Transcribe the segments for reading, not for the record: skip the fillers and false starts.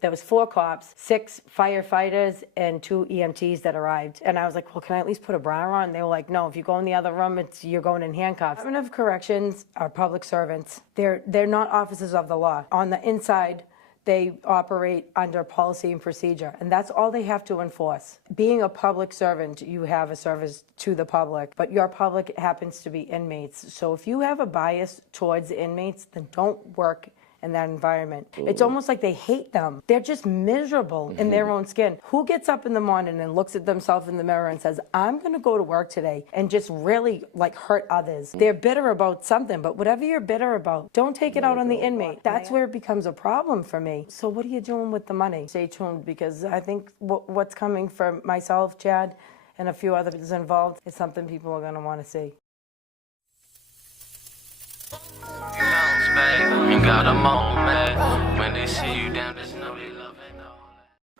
There was 4 cops, 6 firefighters, and 2 EMTs that arrived. And I was like, well, can I at least put a bra on? They were like, no, if you go in the other room, you're going in handcuffs. Department of Corrections are public servants. They're not officers of the law. On the inside, they operate under policy and procedure, and that's all they have to enforce. Being a public servant, you have a service to the public, but your public happens to be inmates. So if you have a bias towards inmates, then don't work in that environment. It's almost like they hate them. They're just miserable in their own skin. Who gets up in the morning and looks at themselves in the mirror and says, I'm gonna go to work today and just really like hurt others? They're bitter about something, but whatever you're bitter about, don't take it out on the inmate. That's where it becomes a problem for me. So what are you doing with the money? Stay tuned, because I think what's coming for myself, Chad, and a few others involved is something people are gonna wanna see.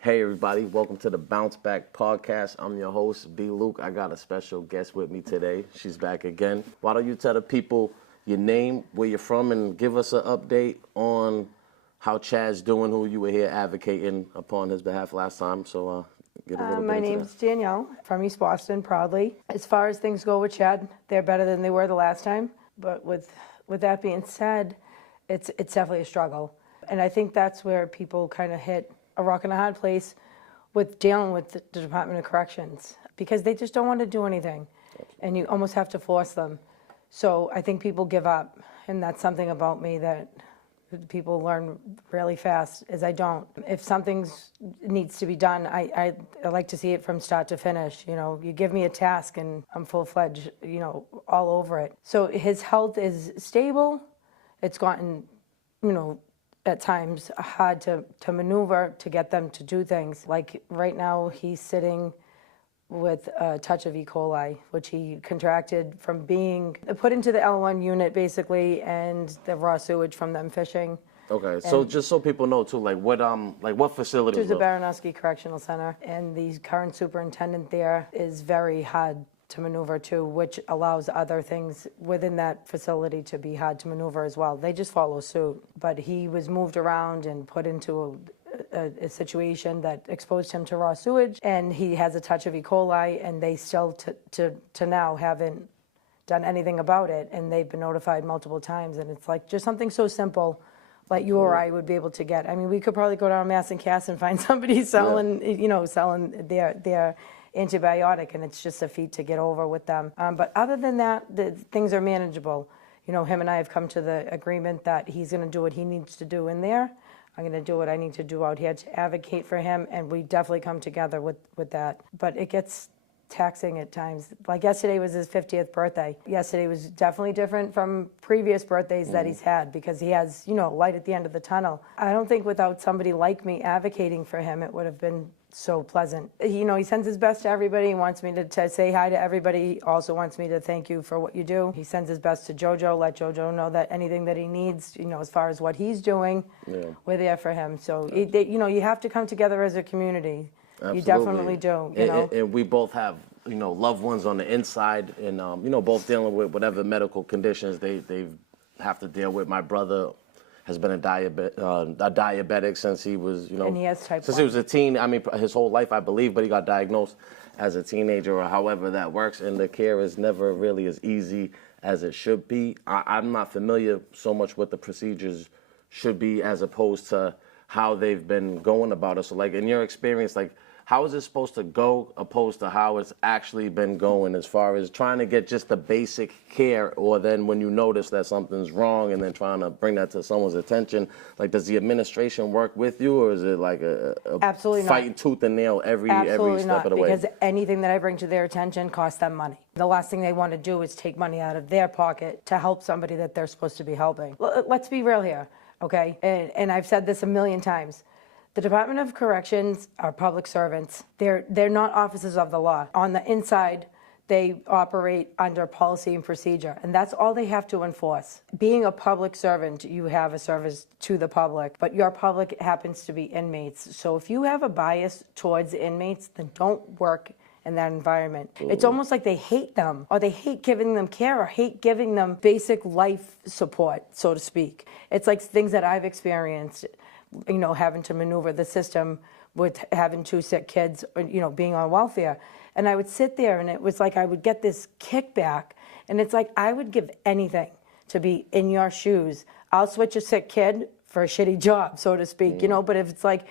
Hey everybody, welcome to the Bounce Back Podcast. I'm your host, B. Luke. I got a special guest with me today. She's back again. Why don't you tell the people your name, where you're from, and give us an update on how Chad's doing, who you were here advocating upon his behalf last time. So get a little bit My into name's that. Danielle from East Boston, proudly. As far as things go with Chad, they're better than they were the last time. But with that being said, it's definitely a struggle. And I think that's where people kind of hit a rock and a hard place with dealing with the Department of Corrections, because they just don't want to do anything. And you almost have to force them. So I think people give up. And that's something about me that people learn really fast, is I don't. If something needs to be done, I like to see it from start to finish. You know, you give me a task and I'm full-fledged, you know, all over it. So his health is stable. It's gotten, you know, at times hard to maneuver to get them to do things. Like right now, he's sitting with a touch of E. coli, which he contracted from being put into the L1 unit, basically, and the raw sewage from them fishing. Okay, so just so people know too, like what facility? To the Baranowski Correctional Center, and the current superintendent there is very hard to maneuver to, which allows other things within that facility to be hard to maneuver as well. They just follow suit. But he was moved around and put into a situation that exposed him to raw sewage, and he has a touch of E. coli, and they still to now haven't done anything about it, and they've been notified multiple times. And it's like just something so simple like you or I would be able to get. I mean, we could probably go down Mass and Cass and find somebody selling, you know, selling their antibiotic, and it's just a feat to get over with them. But other than that, things are manageable. You know, him and I have come to the agreement that he's going to do what he needs to do in there. I'm going to do what I need to do out here to advocate for him, and we definitely come together with that. But it gets taxing at times. Like yesterday was his 50th birthday. Yesterday was definitely different from previous birthdays that he's had, because he has, you know, light at the end of the tunnel. I don't think without somebody like me advocating for him, it would have been so pleasant. You know, he sends his best to everybody. He wants me to say hi to everybody. He also wants me to thank you for what you do. He sends his best to JoJo, let JoJo know that anything that he needs, you know, as far as what he's doing, we're there for him. So, you know, you have to come together as a community. Absolutely. You definitely do. You know? And we both have, you know, loved ones on the inside, and you know, both dealing with whatever medical conditions they have to deal with. My brother has been a diabetic since he was, you know, and he has type 1. Since he was a teen. I mean, his whole life, I believe, but he got diagnosed as a teenager, or however that works, and the care is never really as easy as it should be. I'm not familiar so much what the procedures should be as opposed to how they've been going about it. So, like, in your experience, like, how is it supposed to go opposed to how it's actually been going, as far as trying to get just the basic care, or then when you notice that something's wrong and then trying to bring that to someone's attention? Like, does the administration work with you, or is it like a Absolutely fighting not. Tooth and nail every Absolutely step not, of the way? because anything that I bring to their attention costs them money. The last thing they want to do is take money out of their pocket to help somebody that they're supposed to be helping. Let's be real here, okay? And I've said this a million times. The Department of Corrections are public servants. They're not officers of the law. On the inside, they operate under policy and procedure, and that's all they have to enforce. Being a public servant, you have a service to the public, but your public happens to be inmates. So if you have a bias towards inmates, then don't work in that environment. It's almost like they hate them, or they hate giving them care, or hate giving them basic life support, so to speak. It's like things that I've experienced. having to maneuver the system with having 2 sick kids, being on welfare. And I would sit there, and it was like I would get this kickback, and it's like I would give anything to be in your shoes. I'll switch a sick kid for a shitty job, so to speak, but if it's like,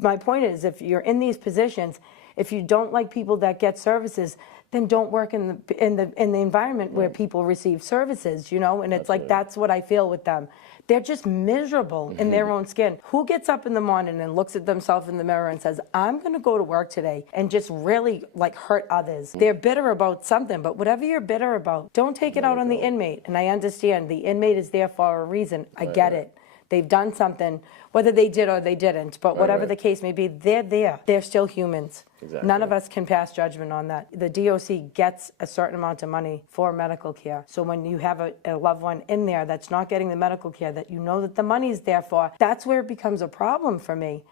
my point is, if you're in these positions, if you don't like people that get services, then don't work in the environment where people receive services, and it's like, that's what I feel with them. They're just miserable in their own skin. Who gets up in the morning and looks at themselves in the mirror and says, I'm going to go to work today and just really hurt others? They're bitter about something, but whatever you're bitter about, don't take it out on the inmate. And I understand the inmate is there for a reason. I get it. They've done something, whether they did or they didn't, but whatever the case may be, they're there. They're still humans. Exactly. None of us can pass judgment on that. The DOC gets a certain amount of money for medical care. So when you have a loved one in there that's not getting the medical care that you know that the money's there for, that's where it becomes a problem for me.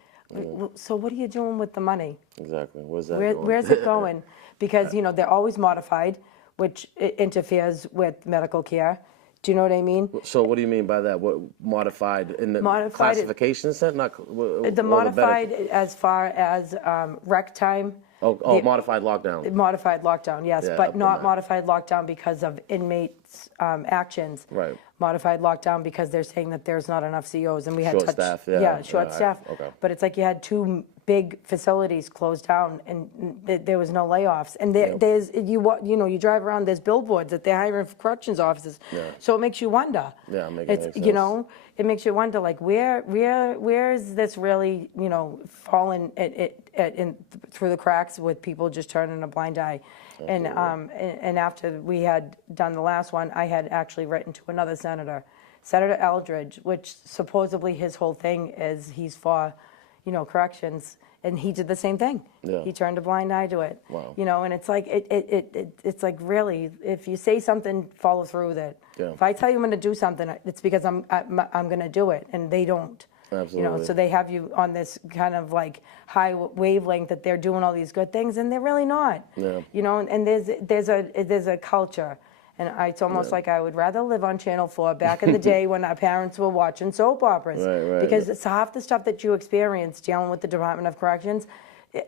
So what are you doing with the money? Exactly. Where's that going? Where's it going? Because, they're always modified, which interferes with medical care. Do you know what I mean? So what do you mean by that? What modified in the classification sense? The modified as far as rec time. Modified lockdown. Modified lockdown, yes, but not modified lockdown because of inmates' actions. Right. Modified lockdown because they're saying that there's not enough COs, and we had short staff. Short staff. Okay. But it's like you had 2 big facilities closed down, and there was no layoffs. And there's you drive around, there's billboards that they're hiring for corrections officers. Yeah. So it makes you wonder. Yeah, it makes sense. It makes you wonder, where is this really, falling in through the cracks with people just turning a blind eye. Absolutely. And after we had done the last one, I had actually written to another senator, Senator Eldridge, which supposedly his whole thing is he's for, corrections, and he did the same thing. Yeah. He turned a blind eye to it. Wow. And it's like it's like, really, if you say something, follow through with it. Yeah. If I tell you I'm going to do something, it's because I'm going to do it, and they don't. Absolutely. So they have you on this kind of high wavelength that they're doing all these good things, and they're really not. Yeah. And there's a culture, and it's almost like I would rather live on Channel 4 back in the day when our parents were watching soap operas, because it's half the stuff that you experience dealing with the Department of Corrections.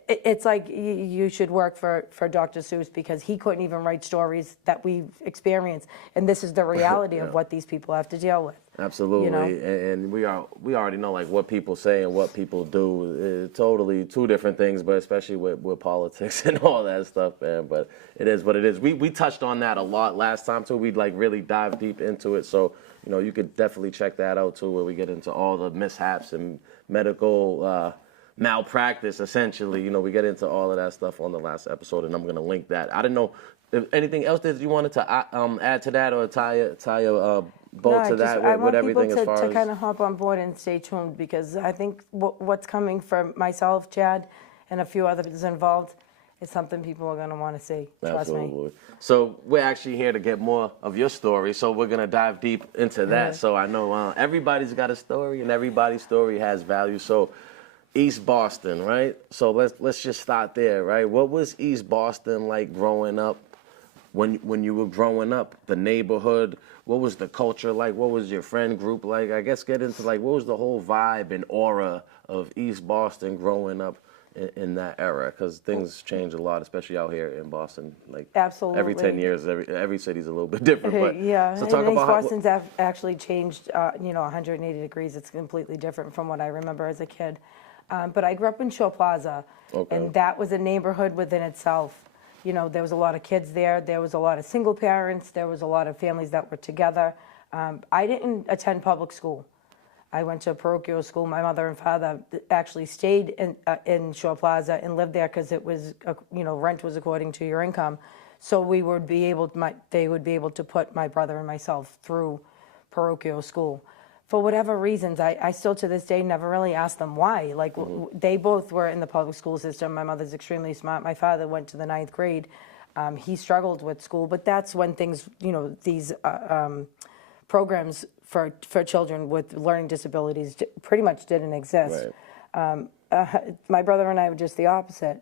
It's like you should work for Dr. Seuss, because he couldn't even write stories that we've experienced, and this is the reality of what these people have to deal with. Absolutely, and we already know what people say and what people do. Totally 2 different things, but especially with politics and all that stuff, man. But it is what it is. We touched on that a lot last time too. We'd really dive deep into it. So you could definitely check that out too, where we get into all the mishaps and medical malpractice. Essentially, we get into all of that stuff on the last episode, and I'm gonna link that. I didn't know if anything else that you wanted to add to that, or tie a bow to that with everything as far as. I want people to kind of hop on board and stay tuned, because I think what's coming for myself, Chad, and a few others involved is something people are going to want to see. Trust me. So we're actually here to get more of your story, so we're going to dive deep into that. So I know everybody's got a story, and everybody's story has value. So East Boston, right? So let's just start there, right? What was East Boston like growing up? When you were growing up, the neighborhood, what was the culture like? What was your friend group like? I guess get into what was the whole vibe and aura of East Boston growing up in that era? Because things change a lot, especially out here in Boston. Absolutely. Every 10 years, every city's a little bit different. But, yeah, so talk about East Boston's actually changed, 180 degrees. It's completely different from what I remember as a kid. But I grew up in Shore Plaza, and that was a neighborhood within itself. There was a lot of kids there. There was a lot of single parents. There was a lot of families that were together. I didn't attend public school. I went to a parochial school. My mother and father actually stayed in Shore Plaza and lived there because it was, rent was according to your income. So they would be able to put my brother and myself through parochial school. For whatever reasons, I still to this day never really asked them why. They both were in the public school system. My mother's extremely smart. My father went to the 9th grade. He struggled with school, but that's when things, these programs for children with learning disabilities pretty much didn't exist. Right. My brother and I were just the opposite.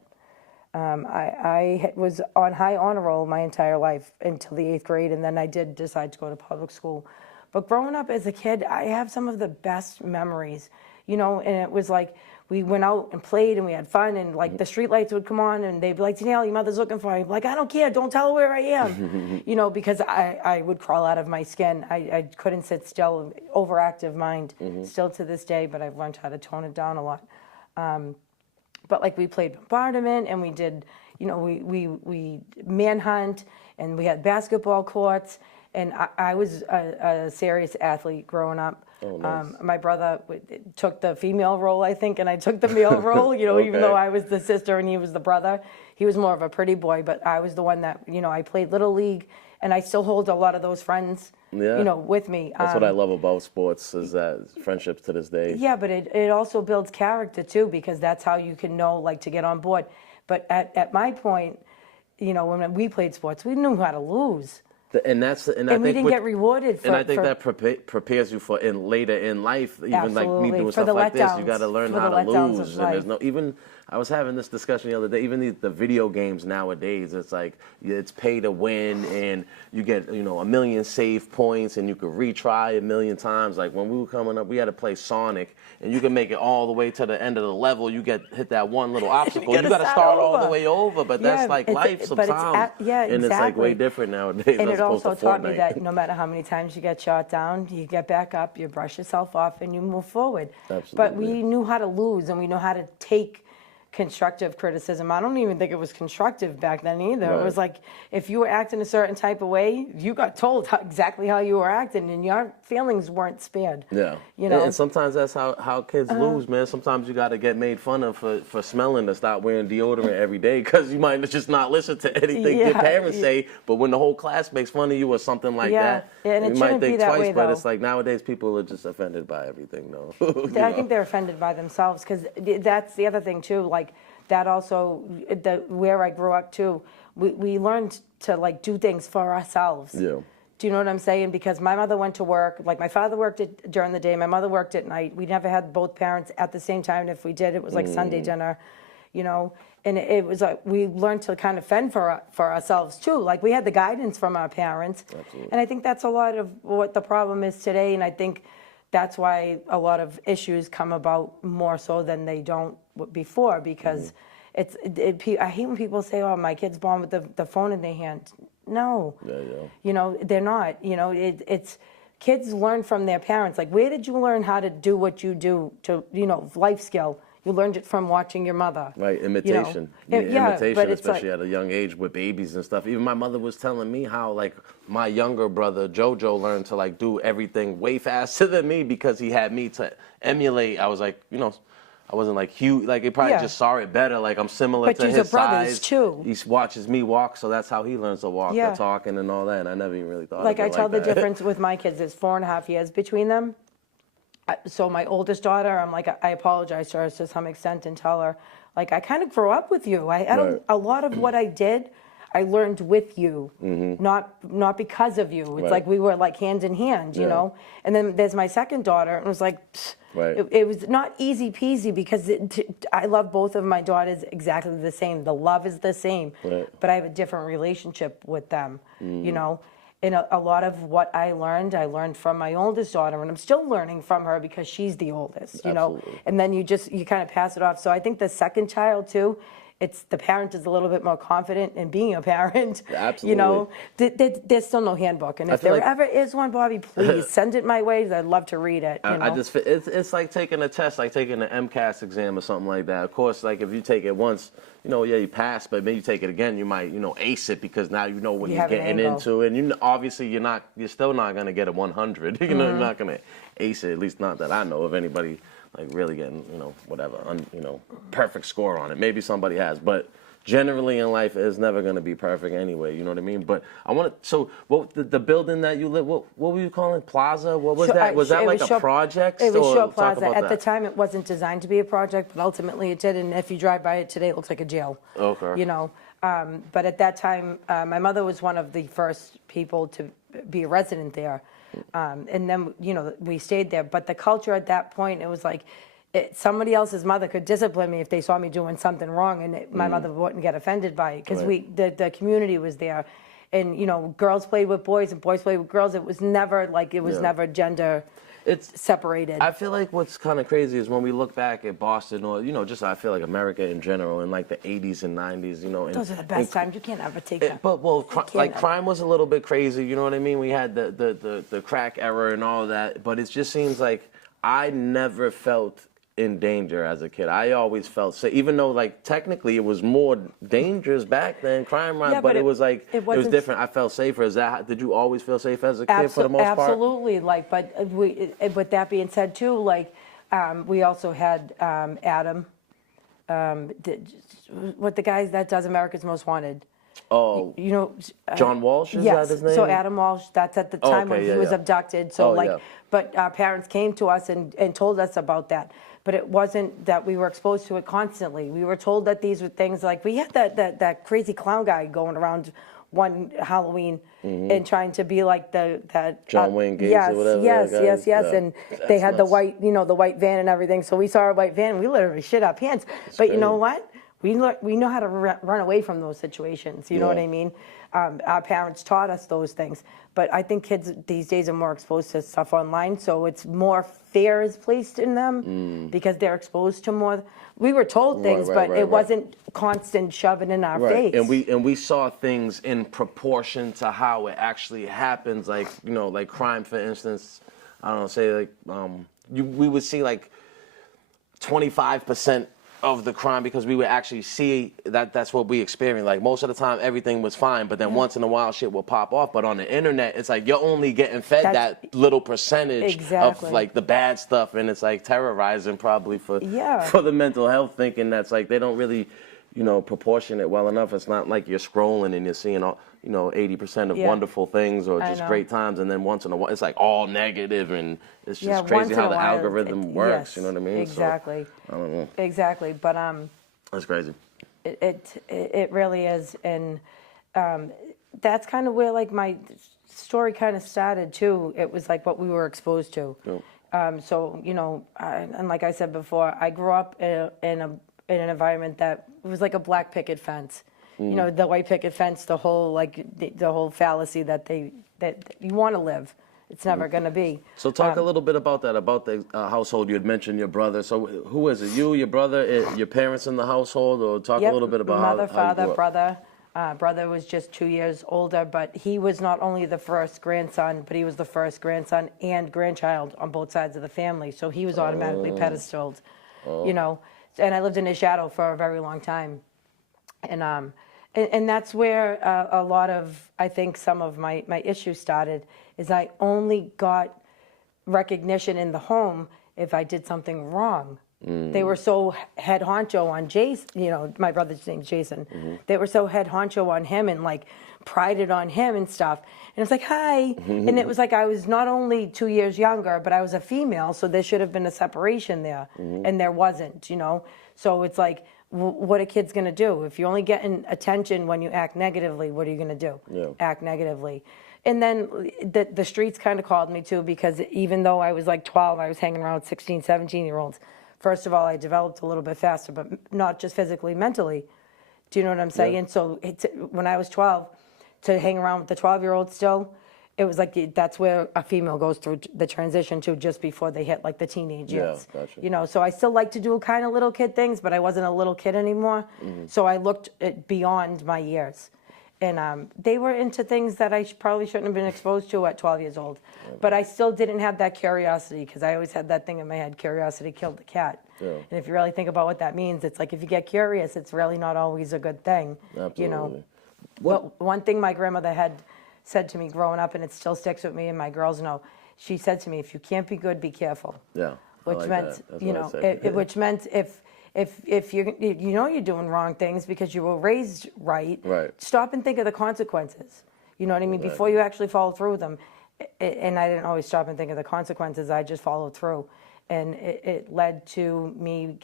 I was on high honor roll my entire life until the 8th grade, and then I did decide to go to public school. But growing up as a kid, I have some of the best memories you know, and it was like, we went out and played and we had fun, and like the street lights would come on and they'd be like, Danielle, your mother's looking for you. I'm like, I don't care, don't tell her where I am. You know, because I would crawl out of my skin. I couldn't sit still, overactive mind, still to this day, but I've learned how to tone it down a lot. But like we played bombardment and we did, you know, we manhunt, and we had basketball courts, and I was a serious athlete growing up. Oh, nice. My brother took the female role, I think, and I took the male role, you know, Okay. even though I was the sister and he was the brother. He was more of a pretty boy, but I was the one that, you know, I played Little League, and I still hold a lot of those friends, you know, with me. That's what I love about sports, is that friendships to this day. Yeah, but it also builds character, too, because that's how you can know, like, to get on board. But at my point, you know, when we played sports, we knew how to lose. And we didn't get rewarded for. And I think that prepares you for later in life, even Absolutely. like me doing For stuff the like this. You letdowns. got to learn For how the to letdowns lose. of And there's life. no even. I was having this discussion the other day. Even the video games nowadays, it's like it's pay to win, and you get, you know, 1 million save points, and you could retry 1 million times. Like when we were coming up, we had to play Sonic, and you can make it all the way to the end of the level. You hit that one little obstacle. You got to start all the way over. But that's like life sometimes. And it's like way different nowadays. And as it opposed also to taught me Fortnite. that no matter how many times you get shot down, you get back up, you brush yourself off, and you move forward. Absolutely. But we knew how to lose, and we know how to take constructive criticism. I don't even think it was constructive back then either. Right. It was like, if you were acting a certain type of way, you got told exactly how you were acting, and your feelings weren't spared. Yeah. You know? And sometimes that's how kids lose, man. Sometimes you got to get made fun of for smelling, to stop wearing deodorant every day, because you might just not listen to anything your parents say. But when the whole class makes fun of you or something like that, and it you might shouldn't be think that twice. way, But though. it's like nowadays people are just offended by everything, though. I think they're offended by themselves, because that's the other thing too. Like that also, where I grew up too, we learned to like do things for ourselves. Yeah. Do you know what I'm saying? Because my mother went to work. Like my father worked during the day, my mother worked at night. We never had both parents at the same time. If we did, it was like Sunday dinner, you know. And it was like we learned to kind of fend for ourselves too. Like we had the guidance from our parents. Absolutely. And I think that's a lot of what the problem is today. And I think that's why a lot of issues come about more so than they don't before, because I hate when people say, oh, my kid's born with the phone in their hand. No. Yeah. You know, they're not. You know, it's kids learn from their parents. Like, where did you learn how to do what you do to, you know, life skill? You learned it from watching your mother. Right, imitation. You know? Imitation, but it's especially like, at a young age with babies and stuff. Even my mother was telling me how, like, my younger brother, Jojo, learned to, like, do everything way faster than me because he had me to emulate. I was like, you know, I wasn't, like, huge. Like, he probably just saw it better. Like, I'm similar to his size. But you're brothers, too. He watches me walk, so that's how he learns to walk, the talking and all that. And I never even really thought of it like I tell that. the difference with my kids is 4.5 years between them. So my oldest daughter, I'm like, I apologize to her to some extent and tell her, like, I kind of grew up with you. I don't, a lot of what I did, I learned with you, not because of you. It's like we were like hand in hand, you know? And then there's my second daughter, and it was like, it was not easy peasy, because I love both of my daughters exactly the same. The love is the same, but I have a different relationship with them, you know? And a lot of what I learned from my oldest daughter, and I'm still learning from her because she's the oldest, you know? And then you kind of pass it off. So I think the second child too, it's the parent is a little bit more confident in being a parent. Absolutely. You know, there's still no handbook. And if there ever is one, Bobby, please send it my way. I'd love to read it. You know? It's like taking a test, like taking an MCAS exam or something like that. Of course, like if you take it once, you know, you pass, but maybe you take it again, you might, you know, ace it, because now you know what you're getting into, and you obviously you're still not gonna get a 100. You know, you're not gonna ace it. At least not that I know of anybody like really getting, you know, whatever, you know, perfect score on it. Maybe somebody has, but generally in life it's never going to be perfect anyway. You know what I mean? But I want to. So, what the building that you live? What were you calling it? Plaza? What was that? Was that like a project? It was Shaw Plaza. At the time, it wasn't designed to be a project, but ultimately it did. And if you drive by it today, it looks like a jail. Okay. You know, but at that time, my mother was one of the first people to be a resident there. And then, you know, we stayed there. But the culture at that point, it was like somebody else's mother could discipline me if they saw me doing something wrong, and my mother wouldn't get offended by it, because the community was there. And, you know, girls played with boys and boys played with girls. It was never like, never gender separated. I feel like what's kind of crazy is when we look back at Boston, or just I feel like America in general, in like the 80s and 90s, and those are the best times. You can't ever take that. But like crime was a little bit crazy. You know what I mean? We had the crack era and all of that, but it just seems like I never felt in danger as a kid. I always felt safe, even though like technically it was more dangerous back then, crime, but it was like it was different. I felt safer. Did you always feel safe as a kid for the most part? Absolutely. Like, but with that being said too, like we also had Adam, what the guy that does America's Most Wanted. Oh, John Walsh, is that his name? So Adam Walsh, that's at the time when he was abducted. So but our parents came to us and told us about that. But it wasn't that we were exposed to it constantly. We were told that these were things like, we had that crazy clown guy going around one Halloween and trying to be like that John Wayne Gates or whatever. Yes. And they had the white, the white van and everything. So we saw a white van and we literally shit our pants. But you know what? We know how to run away from those situations. You know what I mean? Our parents taught us those things. But I think kids these days are more exposed to stuff online, so it's more fear is placed in them because they're exposed to more. We were told things, but it wasn't constant shoving in our face. And we saw things in proportion to how it actually happens. Like like crime, for instance. I don't know, say like we would see like 25% of the crime because we would actually see that's what we experienced. Like most of the time everything was fine, but then once in a while shit will pop off. But on the internet it's like you're only getting fed that little percentage of like the bad stuff, and it's like terrorizing probably for the mental health, thinking that's like they don't really proportion it well enough. It's not like you're scrolling and you're seeing all 80% of wonderful things or just great times, and then once in a while it's like all negative, and it's just crazy how the algorithm works. You know what I mean? Exactly. So, I don't know. Exactly, but that's crazy. It really is, and that's kind of where like my story kind of started too. It was like what we were exposed to. So and like I said before, I grew up in an environment that was like a black picket fence. The white picket fence, the whole the whole fallacy that you want to live, it's never going to be. So talk a little bit about that, about the household. You had mentioned your brother. So who is it? You, your brother, your parents in the household, or talk a little bit about mother, how father, you grew up. brother. Brother was just 2 years older, but he was not only the first grandson, but he was the first grandson and grandchild on both sides of the family. So he was automatically pedestaled, And I lived in his shadow for a very long time, and that's where a lot of, I think, some of my issues started, is I only got recognition in the home if I did something wrong. They were so head honcho on Jason, my brother's name's Jason. They were so head honcho on him and like prided on him and stuff. And it's like, hi. And it was like I was not only 2 years younger, but I was a female, so there should have been a separation there. And there wasn't, So it's like, what are kids going to do? If you're only getting attention when you act negatively, what are you going to do? Act negatively. And then the streets kind of called me too, because even though I was like 12, I was hanging around with 16, 17-year-olds. First of all, I developed a little bit faster, but not just physically, mentally. Do you know what I'm saying? So when I was 12, to hang around with the 12-year-olds still, it was like that's where a female goes through the transition to just before they hit like the teenage years. Gotcha. So I still like to do kind of little kid things, but I wasn't a little kid anymore. So I looked beyond my years. And they were into things that I probably shouldn't have been exposed to at 12 years old. But I still didn't have that curiosity, because I always had that thing in my head, curiosity killed the cat. And if you really think about what that means, it's like if you get curious, it's really not always a good thing. Absolutely. Well, one thing my grandmother had said to me growing up, and it still sticks with me, and my girls know, she said to me, if you can't be good, be careful. Which meant, which meant if you're doing wrong things because you were raised right, stop and think of the consequences. You know what I mean? Before you actually follow through with them. And I didn't always stop and think of the consequences. I just followed through. And it led to me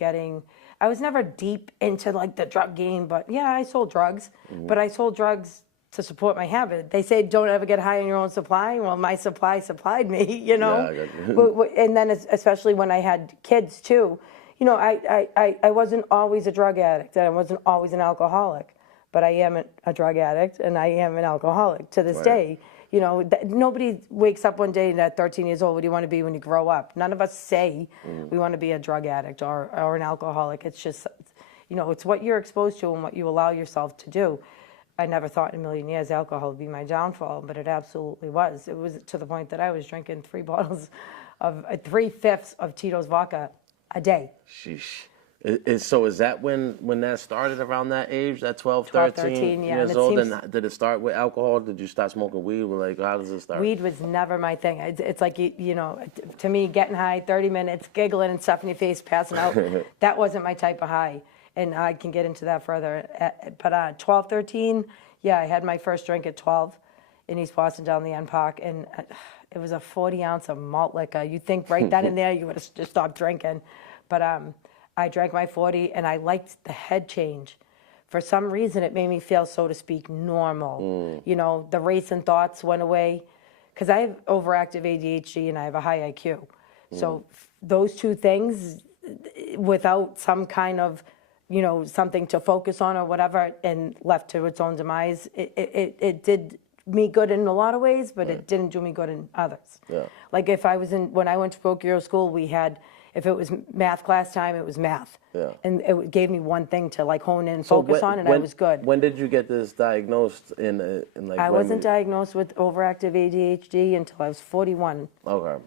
I was never deep into like the drug game, but yeah, I sold drugs. But I sold drugs to support my habit. They say don't ever get high on your own supply. Well, my supply supplied me, And then especially when I had kids too, I wasn't always a drug addict, and I wasn't always an alcoholic, but I am a drug addict and I am an alcoholic to this day. You know, nobody wakes up one day and at 13 years old, what do you want to be when you grow up? None of us say we want to be a drug addict or an alcoholic. It's just, you know, it's what you're exposed to and what you allow yourself to do. I never thought in a million years alcohol would be my downfall, but it absolutely was. It was to the point that I was drinking 3/5 of Tito's vodka a day. Sheesh. So is that when that started, around that age, that 12, 13, yeah, years and old? And did it start with alcohol? Did you start smoking weed? Like, how does it start? Weed was never my thing. It's like, you know, to me, getting high, 30 minutes, giggling and stuff in your face, passing out, that wasn't my type of high. And I can get into that further. But 12, 13, yeah, I had my first drink at 12 in East Boston down the End Park. And it was a 40 ounce of malt liquor. You'd think right then and there you would have just stopped drinking. But I drank my 40 and I liked the head change. For some reason, it made me feel, so to speak, normal. You know, the racing thoughts went away. Because I have overactive ADHD and I have a high IQ. So those two things, without some kind of, you know, something to focus on or whatever, and left to its own demise, it did me good in a lot of ways, but it didn't do me good in others. Yeah. Like when I went to parochial school, we had, if it was math class time, it was math. Yeah. And it gave me one thing to like hone in and focus on, and I was good. When did you get this diagnosed in like? I wasn't diagnosed with overactive ADHD until I was 41. Okay.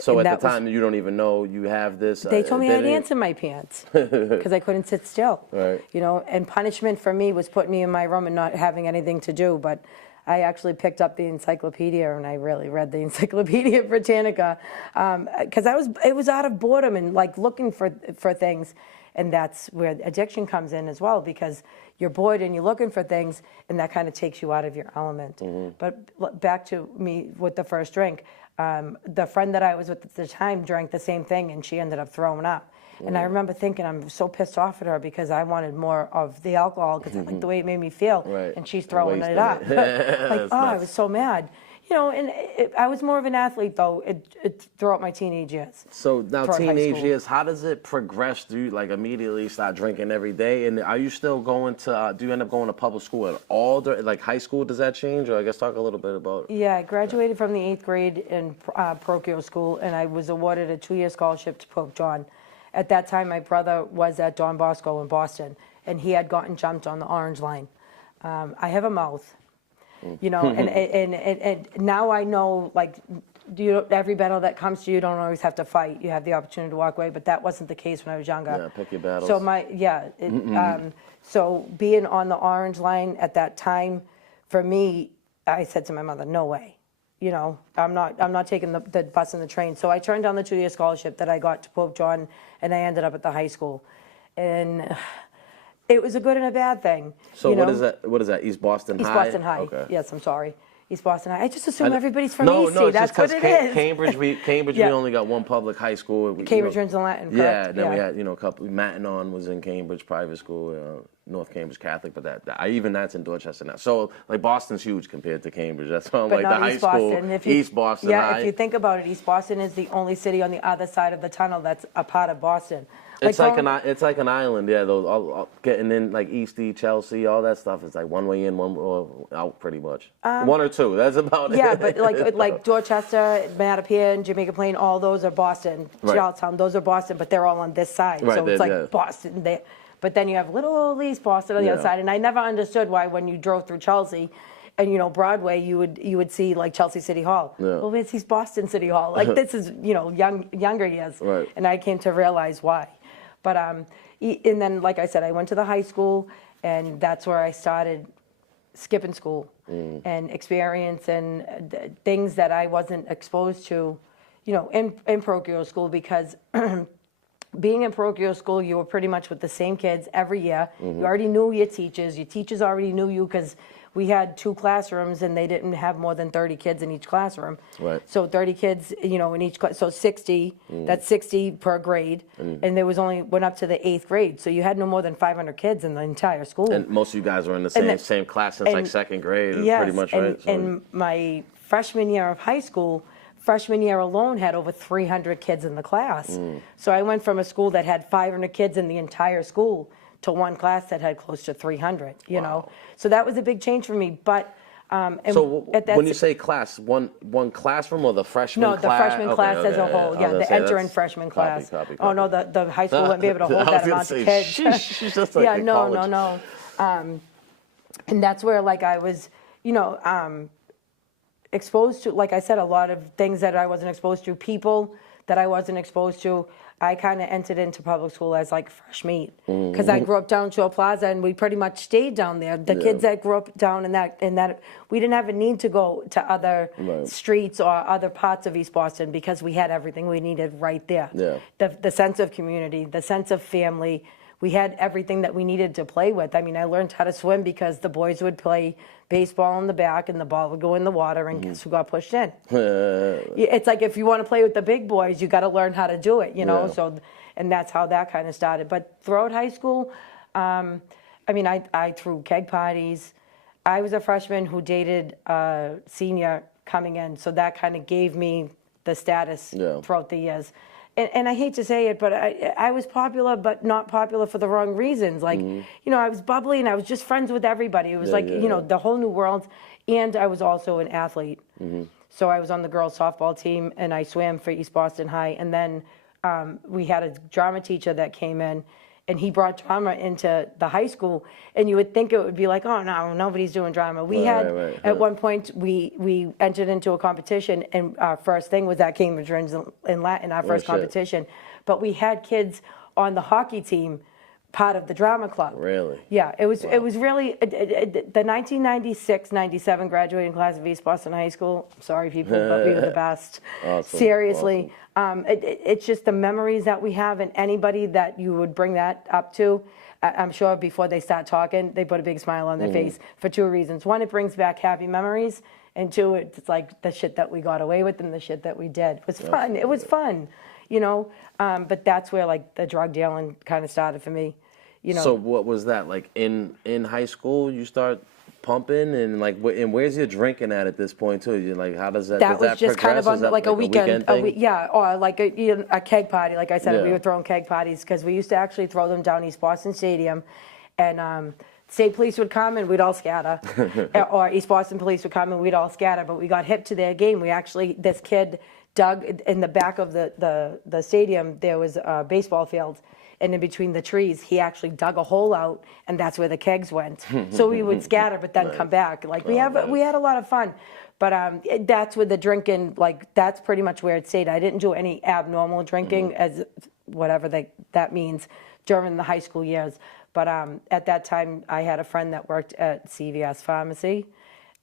So at the time, you don't even know you have this. They told me I had ants in my pants because I couldn't sit still. Right. You know, and punishment for me was putting me in my room and not having anything to do. But I actually picked up the encyclopedia and I really read the Encyclopedia Britannica because it was out of boredom and like looking for things. And that's where addiction comes in as well, because you're bored and you're looking for things, and that kind of takes you out of your element. But back to me with the first drink, the friend that I was with at the time drank the same thing, and she ended up throwing up. And I remember thinking, I'm so pissed off at her because I wanted more of the alcohol because I liked the way it made me feel, and she's throwing it up. Like, I was so mad. You know, and I was more of an athlete, though, throughout my teenage years. So now teenage years, how does it progress? Do you, like, immediately start drinking every day? And are you still going to, do you end up going to public school at all? Like, high school, does that change? Or I guess talk a little bit about... Yeah, I graduated from the 8th grade in parochial school, and I was awarded a 2-year scholarship to Pope John. At that time, my brother was at Don Bosco in Boston, and he had gotten jumped on the Orange Line. I have a mouth. You know, and now I know, like, every battle that comes to you, don't always have to fight. You have the opportunity to walk away, but that wasn't the case when I was younger. Yeah, pick your battles. So so being on the Orange Line at that time, for me, I said to my mother, no way. You know, I'm not taking the bus and the train. So I turned down the 2-year scholarship that I got to Pope John, and I ended up at the high school. And it was a good and a bad thing. So what is that? What is that? East Boston High? East Boston High. Okay. Yes, I'm sorry. East Boston High. I just assume everybody's from EC. No, That's what it is. Cambridge, we only got one public high school. Cambridge Friends and Latin. Yeah, then we had a couple. Matignon was in Cambridge private school, North Cambridge Catholic, but even that's in Dorchester now. So like Boston's huge compared to Cambridge. That's why I'm like the high school. East Boston High. Yeah, if you think about it, East Boston is the only city on the other side of the tunnel that's a part of Boston. It's like an island, yeah. Those all getting in like Eastie, Chelsea, all that stuff is like one way in, one way out, pretty much. One or two. That's about it. Yeah, but like Dorchester, Mattapian, Jamaica Plain, all those are Boston. Charlestown, those are Boston, but they're all on this side, so it's like Boston there. But then you have little old East Boston on the other side, and I never understood why when you drove through Chelsea. And, you know, Broadway, you would see, like, Chelsea City Hall. Yeah. Well, it's East Boston City Hall. Like, this is, you know, younger years. Right. And I came to realize why. But, and then, like I said, I went to the high school, and that's where I started skipping school and experiencing things that I wasn't exposed to, you know, in parochial school, because being in parochial school, you were pretty much with the same kids every year. You already knew your teachers already knew you, because we had 2 classrooms and they didn't have more than 30 kids in each classroom. Right. So 30 kids, you know, in each class, so 60, that's 60 per grade. And there was went up to the 8th grade. So you had no more than 500 kids in the entire school. And most of you guys were in the same class since like 2nd grade, pretty much, right? And my freshman year of high school, freshman year alone had over 300 kids in the class. So I went from a school that had 500 kids in the entire school to one class that had close to 300, you know. So that was a big change for me. But And So at that when you say class, one classroom or the freshman No, class? the freshman class as a whole, I was yeah, gonna the say entering that's freshman copy, class. copy, Oh, no, copy. the high school wouldn't be able to hold I was that gonna amount of say, kids. sheesh, it's just like Yeah, in no, college. no. And that's where, like, I was, exposed to, like I said, a lot of things that I wasn't exposed to, people that I wasn't exposed to. I kind of entered into public school as like fresh meat because I grew up down Shore Plaza and we pretty much stayed down there. The kids that grew up down in that we didn't have a need to go to other streets or other parts of East Boston because we had everything we needed right there. Yeah. The sense of community, the sense of family. We had everything that we needed to play with. I mean, I learned how to swim because the boys would play baseball in the back and the ball would go in the water and guess who got pushed in? It's like if you want to play with the big boys, you got to learn how to do it, Yeah. So, and that's how that kind of started. But throughout high school, I mean, I threw keg parties. I was a freshman who dated a senior coming in, so that kind of gave me the status throughout the years. And I hate to say it, but I was popular, but not popular for the wrong reasons. Like, I was bubbly and I was just friends with everybody. It was the whole new world. And I was also an athlete. So I was on the girls' softball team and I swam for East Boston High. And then we had a drama teacher that came in and he brought drama into the high school. And you would think it would be like, oh, no, nobody's doing drama. We had, at one point, we entered into a competition, and our first thing was at Cambridge in Latin, our first competition. But we had kids on the hockey team, part of the drama club. Really? Yeah, it was really, the 1996-97 graduating class of East Boston High School, sorry people, but we were the best. Awesome. Seriously. It's just the memories that we have, and anybody that you would bring that up to, I'm sure before they start talking, they put a big smile on their face for two reasons. One, it brings back happy memories, and two, it's like the shit that we got away with and the shit that we did. It was fun. It was fun, but that's where like the drug dealing kind of started for me. So what was that like in high school? You start pumping and like, and where's your drinking at this point too? You like, how does that? That was just kind of on like a weekend, thing? or like a keg party. Like I said, we were throwing keg parties because we used to actually throw them down East Boston Stadium, and state police would come and we'd all scatter, or East Boston police would come and we'd all scatter. But we got hip to their game. This kid dug in the back of the stadium. There was a baseball field. And in between the trees, he actually dug a hole out, and that's where the kegs went. So we would scatter, but then come back. Like we had a lot of fun, but that's with the drinking. Like that's pretty much where it stayed. I didn't do any abnormal drinking, as whatever that means, during the high school years. But at that time, I had a friend that worked at CVS Pharmacy,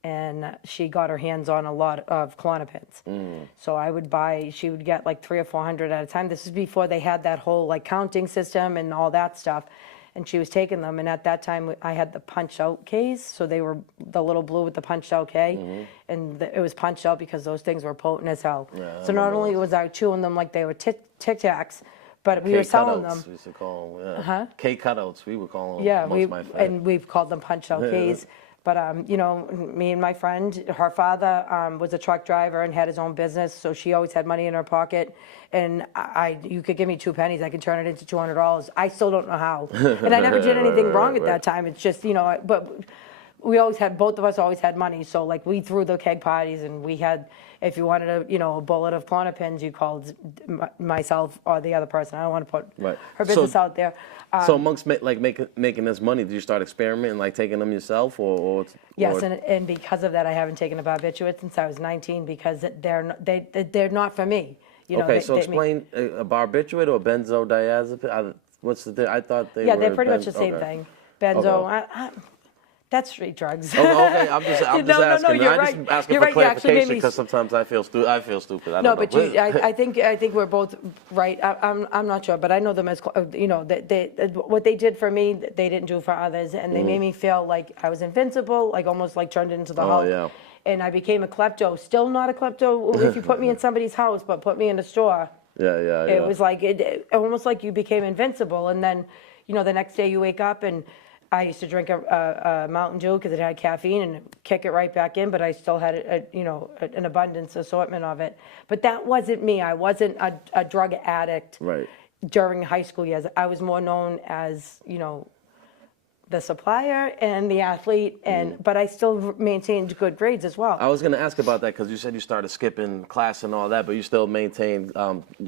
and she got her hands on a lot of Klonopins. So she would get like 300 or 400 at a time. This is before they had that whole like counting system and all that stuff. And she was taking them. And at that time, I had the punched out Ks. So they were the little blue with the punched out K. And it was punched out because those things were potent as hell. Yeah, so not only was I chewing them like they were Tic Tacs, but we were selling them. We used to call them, K cutouts, we would call them. Yeah, we've called them punched out Ks. But, me and my friend, her father was a truck driver and had his own business, so she always had money in her pocket. And you could give me 2 pennies, I could turn it into $200. I still don't know how. And I never did anything wrong at that time. It's just, but both of us always had money. So, like, we threw the keg parties, and we had, if you wanted a bullet of Klonopins, you called myself or the other person. I don't want to put her business out there. So amongst making this money, did you start experimenting, like taking them yourself, or yes, and because of that, I haven't taken a barbiturate since I was 19 because they're not for me. Explain a barbiturate or benzodiazepine. What's the? I thought they were. Yeah, they're pretty much the same thing. Benzo. That's street drugs. Okay, I'm just asking. No, you're right. Just asking for clarification because sometimes I feel stupid. I don't know. I think we're both right. I'm not sure, but I know them as what they did for me, they didn't do for others, and they made me feel like I was invincible, like almost like turned into the Hulk. Yeah. And I became a klepto. Still not a klepto if you put me in somebody's house, but put me in a store. Yeah. It was like almost like you became invincible, and then the next day you wake up and. I used to drink a Mountain Dew because it had caffeine and kick it right back in, but I still had an abundance assortment of it. But that wasn't me. I wasn't a drug addict during high school years. I was more known as, the supplier and the athlete, and but I still maintained good grades as well. I was going to ask about that because you said you started skipping class and all that, but you still maintained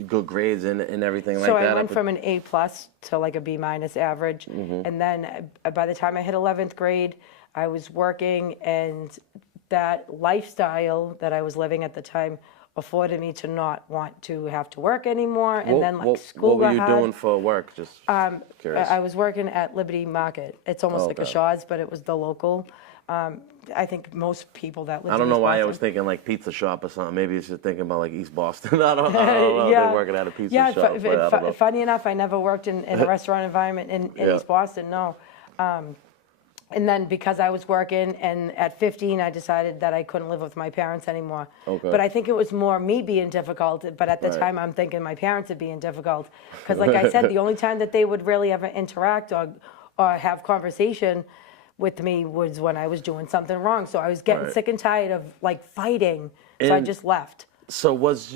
good grades and everything like So that. I went from an A+ to like a B- average, and then by the time I hit 11th grade, I was working, and that lifestyle that I was living at the time afforded me to not want to have to work anymore. And then like school What were you got hard. doing for work? Just curious. I was working at Liberty Market. It's almost like a Shaw's, but it was the local. I think most people that live I don't in know East why I Boston- was thinking like pizza shop or something. Maybe it's just thinking about like East Boston. I don't know. They're working at a pizza shop. But I don't know. Funny enough, I never worked in a restaurant environment in East Boston, no. And then because I was working, and at 15, I decided that I couldn't live with my parents anymore. Okay. But I think it was more me being difficult. But at the time, I'm thinking my parents are being difficult. Because like I said, the only time that they would really ever interact or have conversation with me was when I was doing something wrong. So I was getting sick and tired of like fighting. So I just left. So was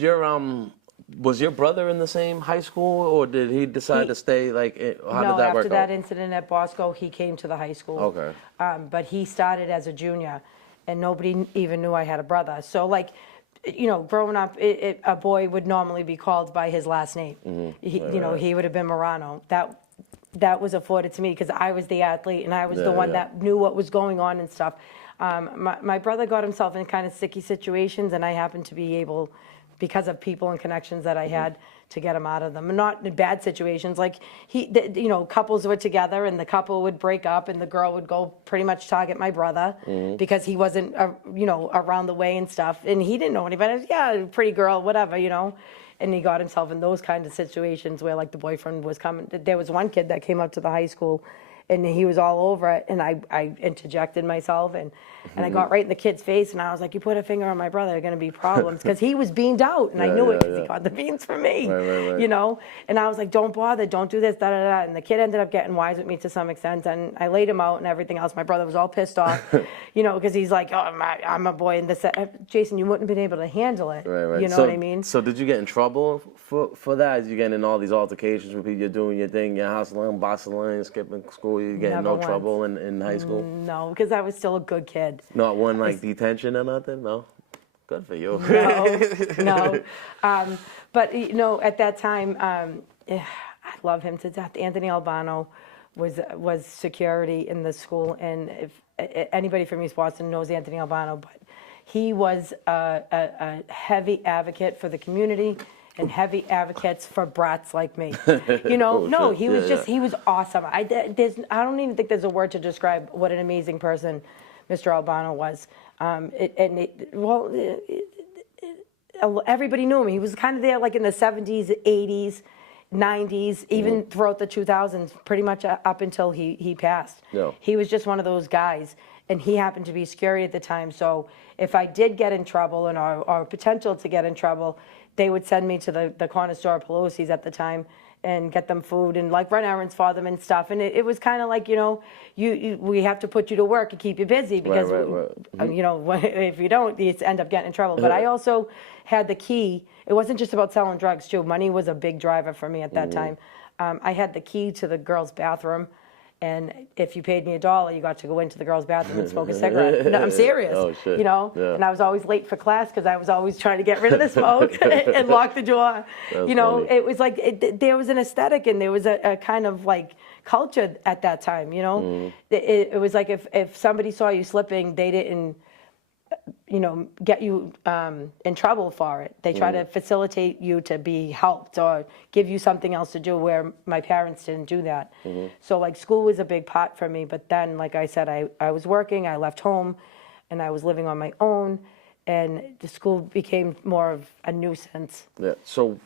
your brother in the same high school, or did he decide to stay? Like, how did that work after that out? incident at Bosco, he came to the high school. Okay. But he started as a junior, and nobody even knew I had a brother. So, like, you know, growing up, a boy would normally be called by his last name. He would have been Morano. That was afforded to me because I was the athlete, and I was the one that knew what was going on and stuff. My brother got himself in kind of sticky situations, and I happened to be able, because of people and connections that I had, to get him out of them. And not in bad situations. Like, couples were together, and the couple would break up, and the girl would go pretty much target my brother because he wasn't, around the way and stuff. And he didn't know anybody. Pretty girl, whatever, And he got himself in those kind of situations where, like, the boyfriend was coming. There was one kid that came up to the high school, and he was all over it, and I interjected myself, and I got right in the kid's face, and I was like, you put a finger on my brother, there are going to be problems, because he was beamed out, and I knew it because he got the beans from me, Right. And I was like, don't bother, don't do this, da-da-da, and the kid ended up getting wise with me to some extent, and I laid him out and everything else. My brother was all pissed off, because he's like, oh, I'm a boy, and this, Jason, you wouldn't have been able to handle it, Right. you know what I mean? So did you get in trouble for that? As you getting in all these altercations with people, you're doing your thing, you're hustling, bustling, skipping school, you getting Never no once. trouble in high school? No, because I was still a good kid. Not one like detention or nothing? No? Good for you. No. But, at that time, I love him to death. Anthony Albano was security in the school, and if anybody from East Boston knows Anthony Albano, but he was a heavy advocate for the community and heavy advocates for brats like me. He was awesome. I don't even think there's a word to describe what an amazing person Mr. Albano was. Everybody knew him. He was kind of there like in the 70s, 80s, 90s, even throughout the 2000s, pretty much up until he passed. Yeah. He was just one of those guys, and he happened to be security at the time. So if I did get in trouble or potential to get in trouble, they would send me to the corner store of Pelosi's at the time and get them food and like run errands for them and stuff. And it was kind of like, we have to put you to work and keep you busy because, if you don't, you end up getting in trouble. But I also had the key. It wasn't just about selling drugs too. Money was a big driver for me at that time. I had the key to the girls' bathroom. And if you paid me $1, you got to go into the girls' bathroom and smoke a cigarette. No, I'm serious. Oh, shit. Yeah. And I was always late for class because I was always trying to get rid of the smoke and lock the door. Funny. It was like there was an aesthetic and there was a kind of like culture at that time. It was like if somebody saw you slipping, they didn't get you in trouble for it. They try to facilitate you to be helped or give you something else to do, where my parents didn't do that. So like school was a big part for me, but then like I said, I was working, I left home, and I was living on my own, and the school became more of a nuisance. Yeah. So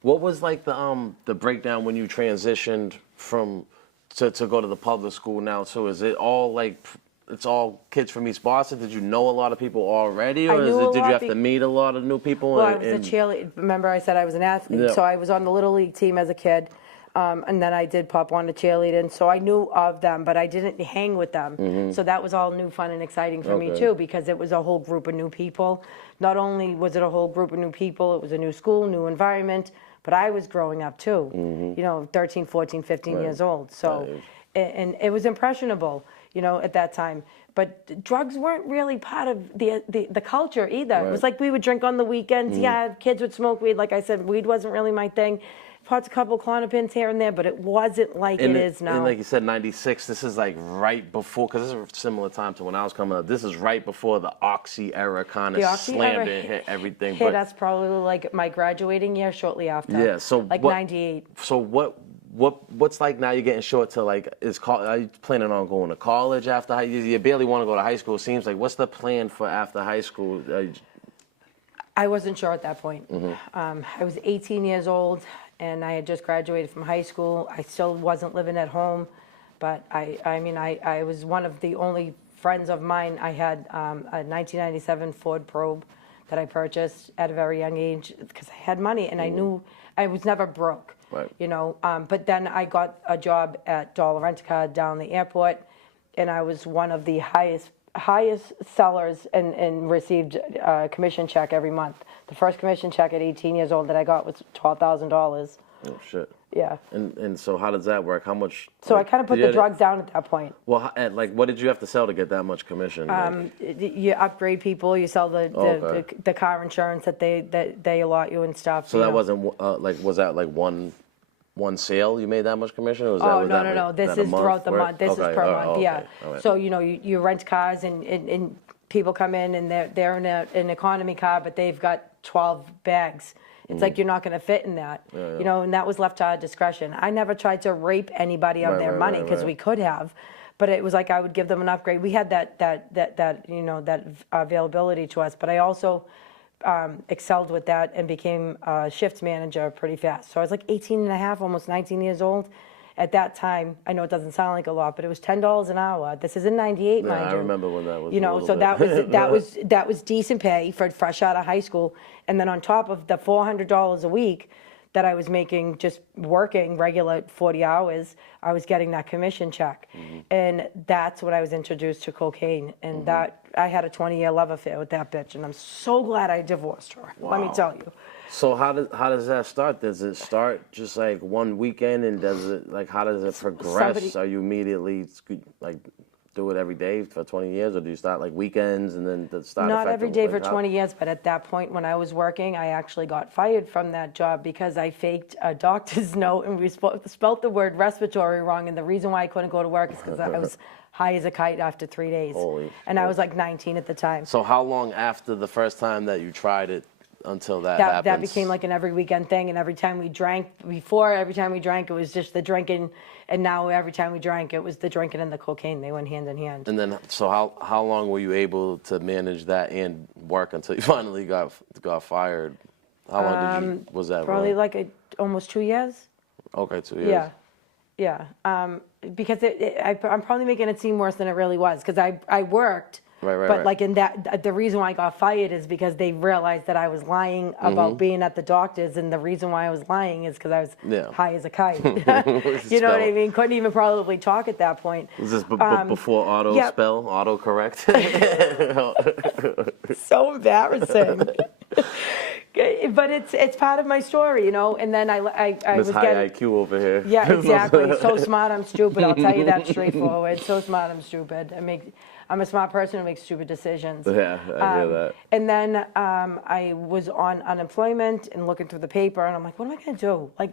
what was like the breakdown when you transitioned to go to the public school now? So is it all like it's all kids from East Boston? Did you know a lot of people already, or did you have to meet a lot of new people? Well, I was a cheerleader. Remember, I said I was an athlete, so I was on the Little League team as a kid, and then I did pop on to cheerleading, and so I knew of them, but I didn't hang with them. So that was all new, fun, and exciting for me too, because it was a whole group of new people. Not only was it a whole group of new people, it was a new school, new environment, but I was growing up too, 13, 14, 15 years old. So and it was impressionable, you know, at that time. But drugs weren't really part of the culture either. Right. It was like we would drink on the weekends. Yeah, kids would smoke weed. Like I said, weed wasn't really my thing. Pots, a couple Clonopins here and there, but it wasn't like it is now. And like you said, 96, this is like right before, because this is a similar time to when I was coming up. This is right before the Oxy era kind of slammed and hit everything. Hit us probably like my graduating year shortly after. Yeah, so like 98. So what's like now you're getting short to like, are you planning on going to college after high? You barely want to go to high school, it seems like. What's the plan for after high school? I wasn't sure at that point. I was 18 years old. And I had just graduated from high school. I still wasn't living at home, but I was one of the only friends of mine. I had a 1997 Ford Probe that I purchased at a very young age because I had money and I knew I was never broke, you know. But then I got a job at Dollar Rent-A-Car down the airport, and I was one of the highest sellers and received a commission check every month. The first commission check at 18 years old that I got was $12,000. Oh shit. Yeah. And so how does that work? How much? So I kind of put the drugs down at that point. Well, like what did you have to sell to get that much commission? You upgrade people. You sell the car insurance that they allot you and stuff. So that wasn't was that like one sale you made that much commission? Or was no. This is throughout the month. This is per month. Yeah. Right. So you know you rent cars and people come in and they're in an economy car, but they've got 12 bags. It's like you're not going to fit in that, you know, and that was left to our discretion. I never tried to rape anybody of their money because we could have, but it was like I would give them an upgrade. We had that you know, that availability to us, but I also excelled with that and became a shift manager pretty fast. So I was like 18 and a half, almost 19 years old. At that time, I know it doesn't sound like a lot, but it was $10 an hour. This is in '98, mind you. I remember when that was. You know, so that was decent pay for fresh out of high school, and then on top of the $400 a week that I was making just working regular 40 hours, I was getting that commission check, and that's when I was introduced to cocaine, and that I had a 20-year love affair with that bitch, and I'm so glad I divorced her. Wow. Let me tell you. So how does that start? Does it start just like one weekend, and does it like how does it progress? Are you immediately like do it every day for 20 years, or do you start like weekends and then start? Not every day for 20 years, but at that point when I was working, I actually got fired from that job because I faked a doctor's note and we spelt the word respiratory wrong, and the reason why I couldn't go to work is because I was high as a kite after 3 days, I was like 19 at the time. So how long after the first time that you tried it until that happens? That became like an every weekend thing, and every time we drank, it was just the drinking, and now every time we drank, it was the drinking and the cocaine. They went hand in hand. And then, so how long were you able to manage that and work until you finally got fired? How long was that? Probably like almost 2 years. Okay, 2 years. Yeah. Because I'm probably making it seem worse than it really was, because I worked. But like in that, the reason why I got fired is because they realized that I was lying about being at the doctor's, and the reason why I was lying is because I was high as a kite. You know what I mean? Couldn't even probably talk at that point. Was this before auto correct? So embarrassing. But it's part of my story, you know. And then I was high IQ over here. Yeah, exactly. So smart, I'm stupid. I'll tell you that straightforward. So smart, I'm stupid. I'm a smart person who makes stupid decisions. Yeah, I hear that. And then I was on unemployment and looking through the paper, and I'm like, what am I going to do? Like,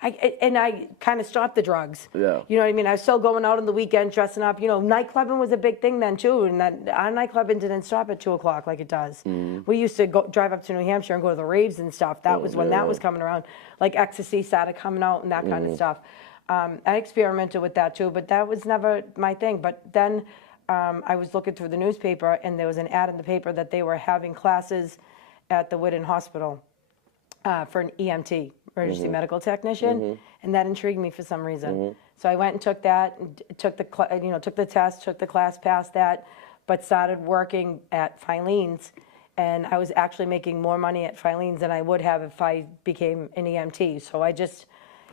I kind of stopped the drugs. Yeah. You know what I mean? I was still going out on the weekend, dressing up. You know, nightclubbing was a big thing then, too, and our nightclubbing didn't stop at 2 o'clock like it does. We used to drive up to New Hampshire and go to the raves and stuff. That was when that was coming around. Like, ecstasy started coming out and that kind of stuff. I experimented with that, too, but that was never my thing. But then I was looking through the newspaper, and there was an ad in the paper that they were having classes at the Whitten Hospital for an EMT, emergency medical technician, and that intrigued me for some reason. So I went and took that, and took the test, took the class, passed that, but started working at Filene's, and I was actually making more money at Filene's than I would have if I became an EMT. So I just,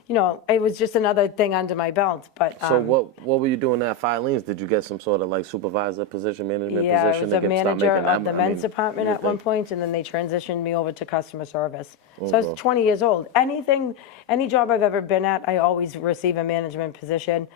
you know, it was just another thing under my belt. But so what were you doing at Filene's? Did you get some sort of like supervisor position, management position? Yeah, I was a manager of the men's department at one point, and then they transitioned me over to customer service. So I was 20 years old. Any job I've ever been at, I always receive a management position.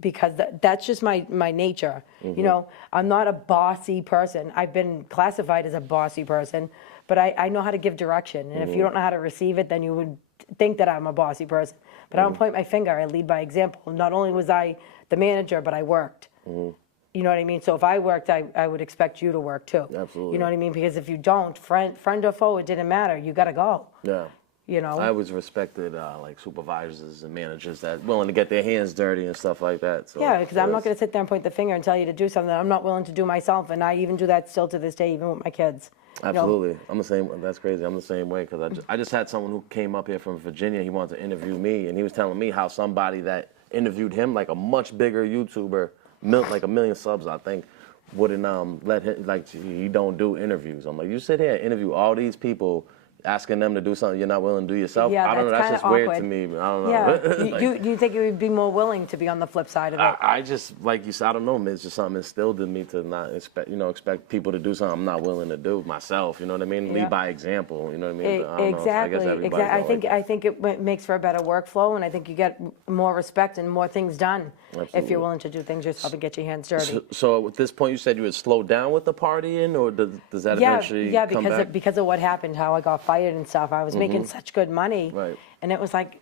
because that's just my nature. You know, I'm not a bossy person. I've been classified as a bossy person, but I know how to give direction. And if you don't know how to receive it, then you would think that I'm a bossy person. But I don't point my finger. I lead by example. Not only was I the manager, but I worked. You know what I mean? So if I worked, I would expect you to work too. Absolutely. You know what I mean? Because if you don't, friend or foe, it didn't matter. You got to go. Yeah. You know? I always respected like supervisors and managers that willing to get their hands dirty and stuff like that. So, Yeah, because I'm not going to sit there and point the finger and tell you to do something that I'm not willing to do myself, and I even do that still to this day, even with my kids. Absolutely. You know? I'm the same. That's crazy. I'm the same way because I just had someone who came up here from Virginia. He wanted to interview me, and he was telling me how somebody that interviewed him, like a much bigger YouTuber, like 1 million subs, I think, wouldn't let him, like, he don't do interviews. I'm like, you sit here and interview all these people, asking them to do something you're not willing to do yourself. Yeah, I don't know. That's just awkward. weird to me. I don't know. Yeah. Like, you think you would be more willing to be on the flip side of it? I just, like you said, I don't know. It's just something instilled in me to not expect people to do something I'm not willing to do myself. You know what I mean? Yeah. Lead by example. You know what I mean? But I don't know. Exactly. I guess everybody's I think it makes for a better workdow, and I think you get more respect and more things done if you're willing to do things yourself and get your hands dirty. So at this point, you said you would slow down with the partying, or does that eventually come back? Because of what happened, how I got fired and stuff. I was making such good money, Right. and it was like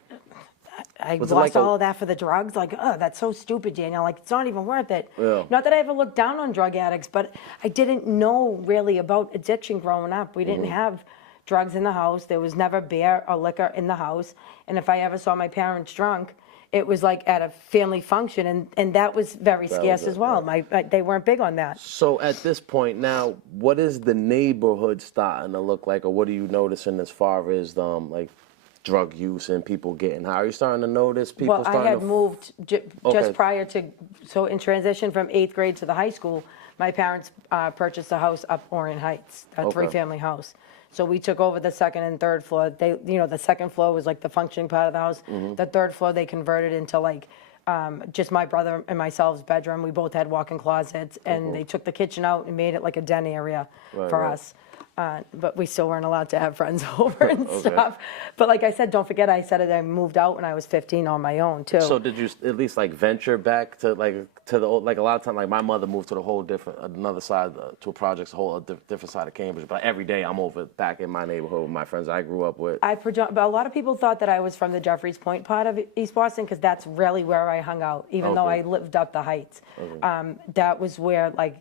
I Was it lost like all of that for the drugs. Like, oh, that's so stupid, Danielle. Like, it's not even worth it. Yeah. Not that I ever looked down on drug addicts, but I didn't know really about addiction growing up. We didn't have drugs in the house. There was never beer or liquor in the house. And if I ever saw my parents drunk, it was like at a family function, and that was very scarce as well. They weren't big on that. So at this point now, what is the neighborhood starting to look like, or what are you noticing as far as like drug use and people getting high? Are you starting to notice people Well, starting I had to moved Okay. just prior to, so in transition from 8th grade to the high school, my parents purchased a house up Orion Heights, a three-family house. So we took over the second and third floor. The second floor was like the functioning part of the house. The third floor they converted into like just my brother and myself's bedroom. We both had walk-in closets, and they took the kitchen out and made it like a den area for us. But we still weren't allowed to have friends over and stuff. But like I said, don't forget, I said I moved out when I was 15 on my own too. So did you at least like venture back to the old, like a lot of time, like my mother moved to the whole another side, to a project, a whole different side of Cambridge. But every day I'm over back in my neighborhood with my friends I grew up with. But a lot of people thought that I was from the Jeffreys Point part of East Boston, because that's really where I hung out, even though I lived up the Heights. That was where like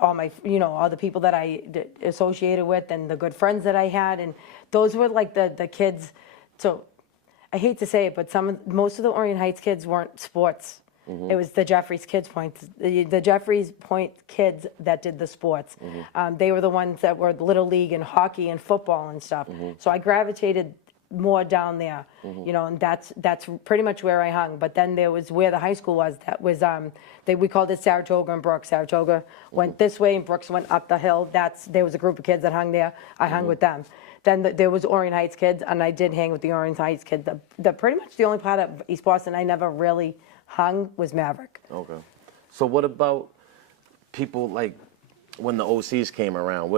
all my, all the people that I associated with and the good friends that I had, and those were like the kids. So I hate to say it, but most of the Orion Heights kids weren't sports. It was the Jeffreys the Jeffreys Point kids that did the sports. They were the ones that were little league and hockey and football and stuff. So I gravitated more down there, and that's pretty much where I hung. But then there was where the high school was. That was we called it Saratoga and Brooks. Saratoga went this way and Brooks went up the hill. There was a group of kids that hung there. I hung with them. Then there was Orion Heights kids, and I did hang with the Orion Heights kids. The pretty much the only part of East Boston I never really hung was Maverick. Okay. So what about people like when the OCs came around?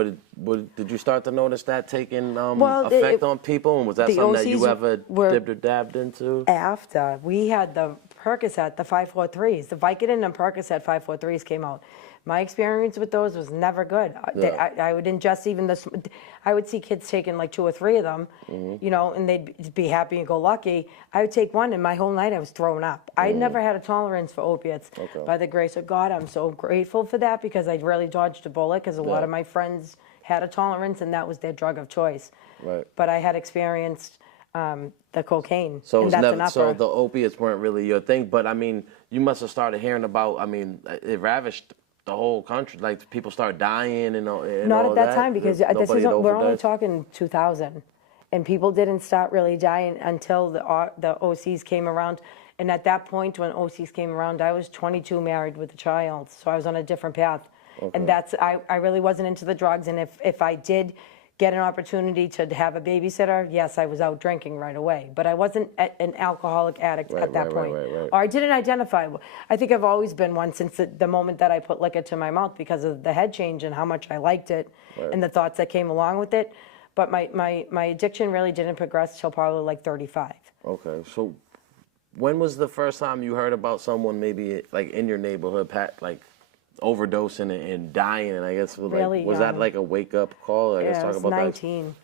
Did you start to notice that taking effect on people? And was that something that you ever dipped or dabbed into? After we had the Percocet, the 543s, the Vicodin and Percocet 543s came out. My experience with those was never good. I would ingest I would see kids taking like 2 or 3 of them, and they'd be happy and go lucky. I would take one, and my whole night I was throwing up. I never had a tolerance for opiates. By the grace of God, I'm so grateful for that, because I really dodged a bullet, because a lot of my friends had a tolerance, and that was their drug of choice. Right. But I had experienced the cocaine. So so the opiates weren't really your thing. But I mean, you must have started hearing about. I mean, it ravished the whole country. Like people start dying and not all at that time, because we're only talking 2000, and people didn't start really dying until the OCs came around. And at that point, when OCs came around, I was 22, married with a child, so I was on a different path. And I really wasn't into the drugs. And if I did get an opportunity to have a babysitter, yes, I was out drinking right away. But I wasn't an alcoholic addict at that point. Or I didn't identify. I think I've always been one since the moment that I put liquor to my mouth, because of the head change and how much I liked it and the thoughts that came along with it. But my addiction really didn't progress till probably like 35. Okay, so when was the first time you heard about someone maybe like in your neighborhood, like overdosing and dying? And I guess Really was that young. like a wake up call? I guess Yeah, I talk was about 19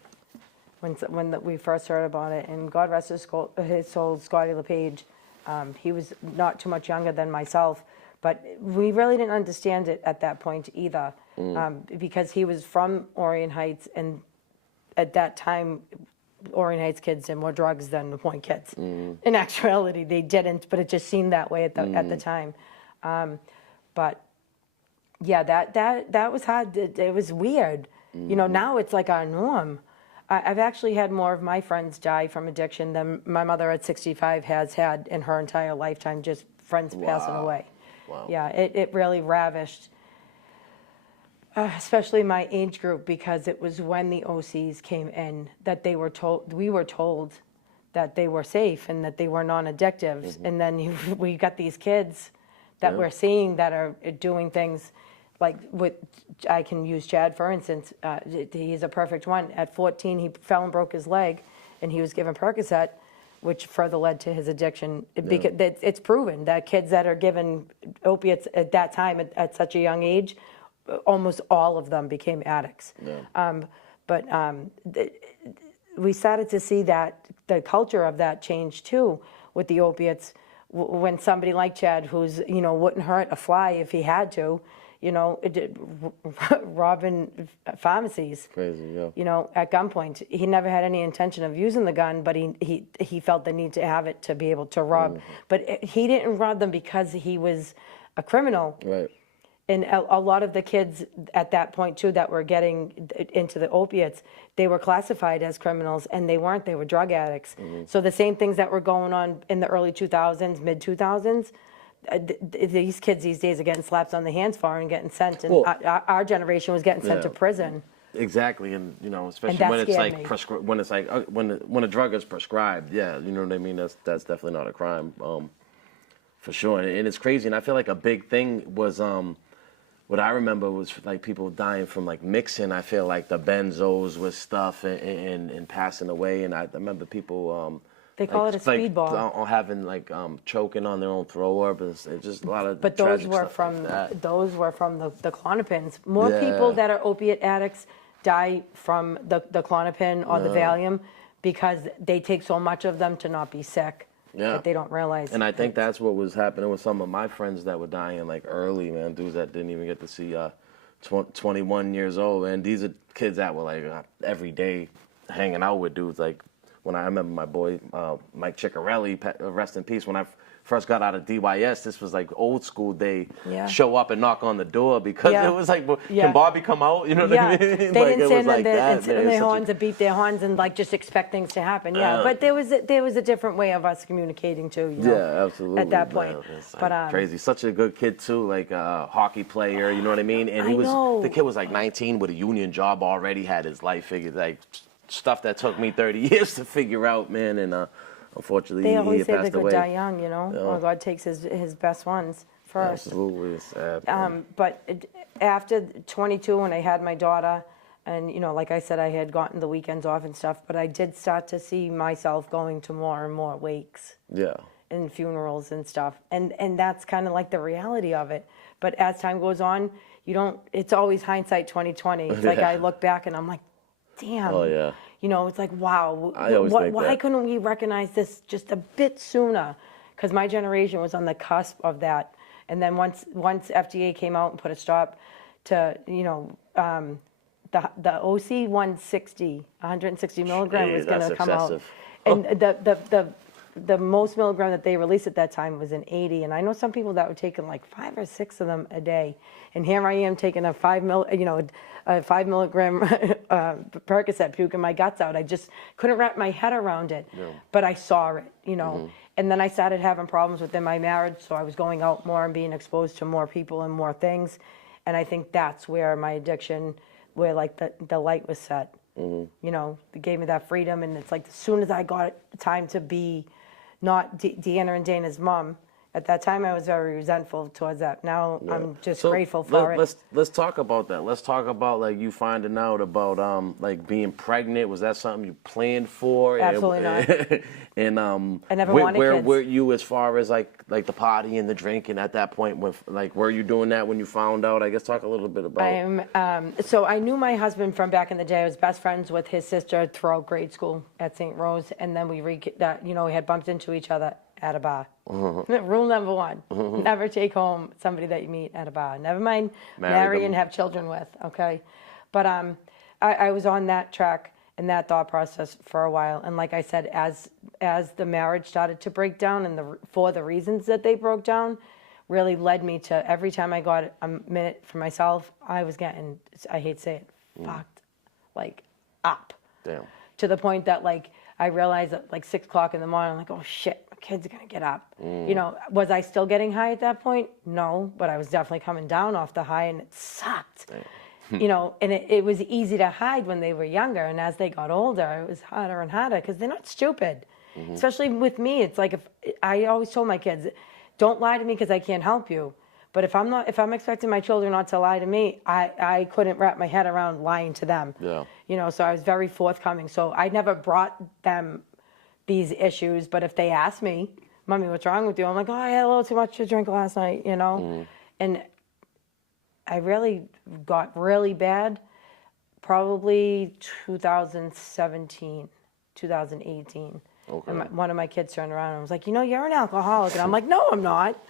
when we first heard about it, and God rest his soul, Scotty LePage. He was not too much younger than myself, but we really didn't understand it at that point either, because he was from Orion Heights, and at that time, Orion Heights kids did more drugs than the Point kids. In actuality, they didn't, but it just seemed that way at the time. But yeah, that was hard. It was weird. You know, now it's like our norm. I've actually had more of my friends die from addiction than my mother at 65 has had in her entire lifetime, just friends passing away. Wow. Yeah, it really ravished, especially my age group, because it was when the OCs came in that we were told that they were safe and that they were non-addictive. And then we got these kids that we're seeing that are doing things like I can use Chad, for instance. He's a perfect one. At 14, he fell and broke his leg, and he was given Percocet, which further led to his addiction. Because it's proven that kids that are given opiates at that time, at such a young age, almost all of them became addicts. We started to see that the culture of that change too with the opiates. When somebody like Chad, who's, wouldn't hurt a fly if he had to, robbing pharmacies. Crazy, yeah. At gunpoint. He never had any intention of using the gun, but he felt the need to have it to be able to rob. But he didn't rob them because he was a criminal. Right. And a lot of the kids at that point, too, that were getting into the opiates, they were classified as criminals, and they weren't. They were drug addicts. So the same things that were going on in the early 2000s, mid-2000s, these kids these days are getting slaps on the hands for and getting sent. And our generation was getting sent to prison. Exactly, and especially And when it's like me. when a drug is prescribed, you know what I mean. That's definitely not a crime, for sure. And it's crazy. And I feel like a big thing was what I remember was like people dying from like mixing. I feel like the benzos with stuff and passing away. And I remember people. They call it a speedball. Or having like choking on their own throw up. It's just a lot of. But those were from the Klonopins. More people that are opiate addicts die from the Klonopin or the Valium because they take so much of them to not be sick. That they don't realize. And I think that's what was happening with some of my friends that were dying like early, man. Dudes that didn't even get to see 21 years old, and these are kids that were like every day hanging out with dudes like. When I remember my boy Mike Ciccarelli, rest in peace. When I first got out of DYS, this was like old school day. Show up and knock on the door because it was like, can Bobby come out? You know what I mean? They like, didn't sit like and sit on their horns and beat their horns and like just expect things to happen. But there was a different way of us communicating too. Absolutely. At that point, but crazy. Such a good kid too, like a hockey player. You know what I mean? And the kid was like 19 with a union job already, had his life figured like. Stuff that took me 30 years to figure out, man, and unfortunately they always he say passed the away. good die young, Well, God takes his best ones first. Absolutely, it's sad. But after 22, when I had my daughter, and like I said, I had gotten the weekends off and stuff, but I did start to see myself going to more and more wakes. And funerals and stuff, and that's kind of like the reality of it. But as time goes on, it's always hindsight 2020. It's like I look back and I'm like, damn. Oh yeah. It's like, wow. Why couldn't we recognize this just a bit sooner? Because my generation was on the cusp of that. And then once FDA came out and put a stop to, the OC 160 milligram was going to come out. And the most milligram that they released at that time was an 80. And I know some people that were taking like 5 or 6 of them a day. And here I am taking a 5 milligram Percocet, puking my guts out. I just couldn't wrap my head around it. But I saw it, And then I started having problems within my marriage, so I was going out more and being exposed to more people and more things. And I think that's where my addiction, where like the light was set. It gave me that freedom. And it's like as soon as I got time to be not Deanna and Dana's mom, At that time, I was very resentful towards that. Now I'm just So grateful for it. Let's talk about that. Let's talk about like you finding out about like being pregnant. Was that something you planned for? Absolutely not. And I never wanted where kids. were you as far as like the party and the drinking at that point? With like, were you doing that when you found out? I guess talk a little bit about. So I knew my husband from back in the day. I was best friends with his sister throughout grade school at St. Rose, and then we had bumped into each other at a bar. Rule number one: never take home somebody that you meet at a bar. Never mind marry and have children with. Okay, but I was on that track and that thought process for a while, and like I said, as the marriage started to break down, and for the reasons that they broke down, really led me to every time I got a minute for myself, I was getting, I hate to say it, fucked, like up. Damn. To the point that like I realized at like 6 o'clock in the morning, I'm like, oh shit, my kids are gonna get up. You know, was I still getting high at that point? No, but I was definitely coming down off the high, and it sucked. You know, and it was easy to hide when they were younger, and as they got older, it was harder and harder because they're not stupid. Especially with me, it's like I always told my kids, don't lie to me because I can't help you. But if I'm expecting my children not to lie to me, I couldn't wrap my head around lying to them. Yeah. You know, so I was very forthcoming. So I never brought them these issues, but if they ask me, Mommy, what's wrong with you? I'm like, oh, I had a little too much to drink last night, you know? And I really got really bad probably 2017, 2018. Okay. And one of my kids turned around and was like, you know, you're an alcoholic. And I'm like, no, I'm not.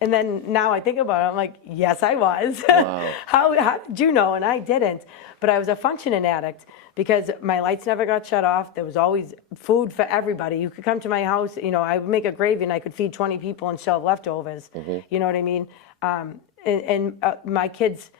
And then now I think about it, I'm like, yes, I was. Wow. How did you know? And I didn't. But I was a functioning addict because my lights never got shut off. There was always food for everybody. You could come to my house, you know, I would make a gravy and I could feed 20 people and still have leftovers. You know what I mean? My kids,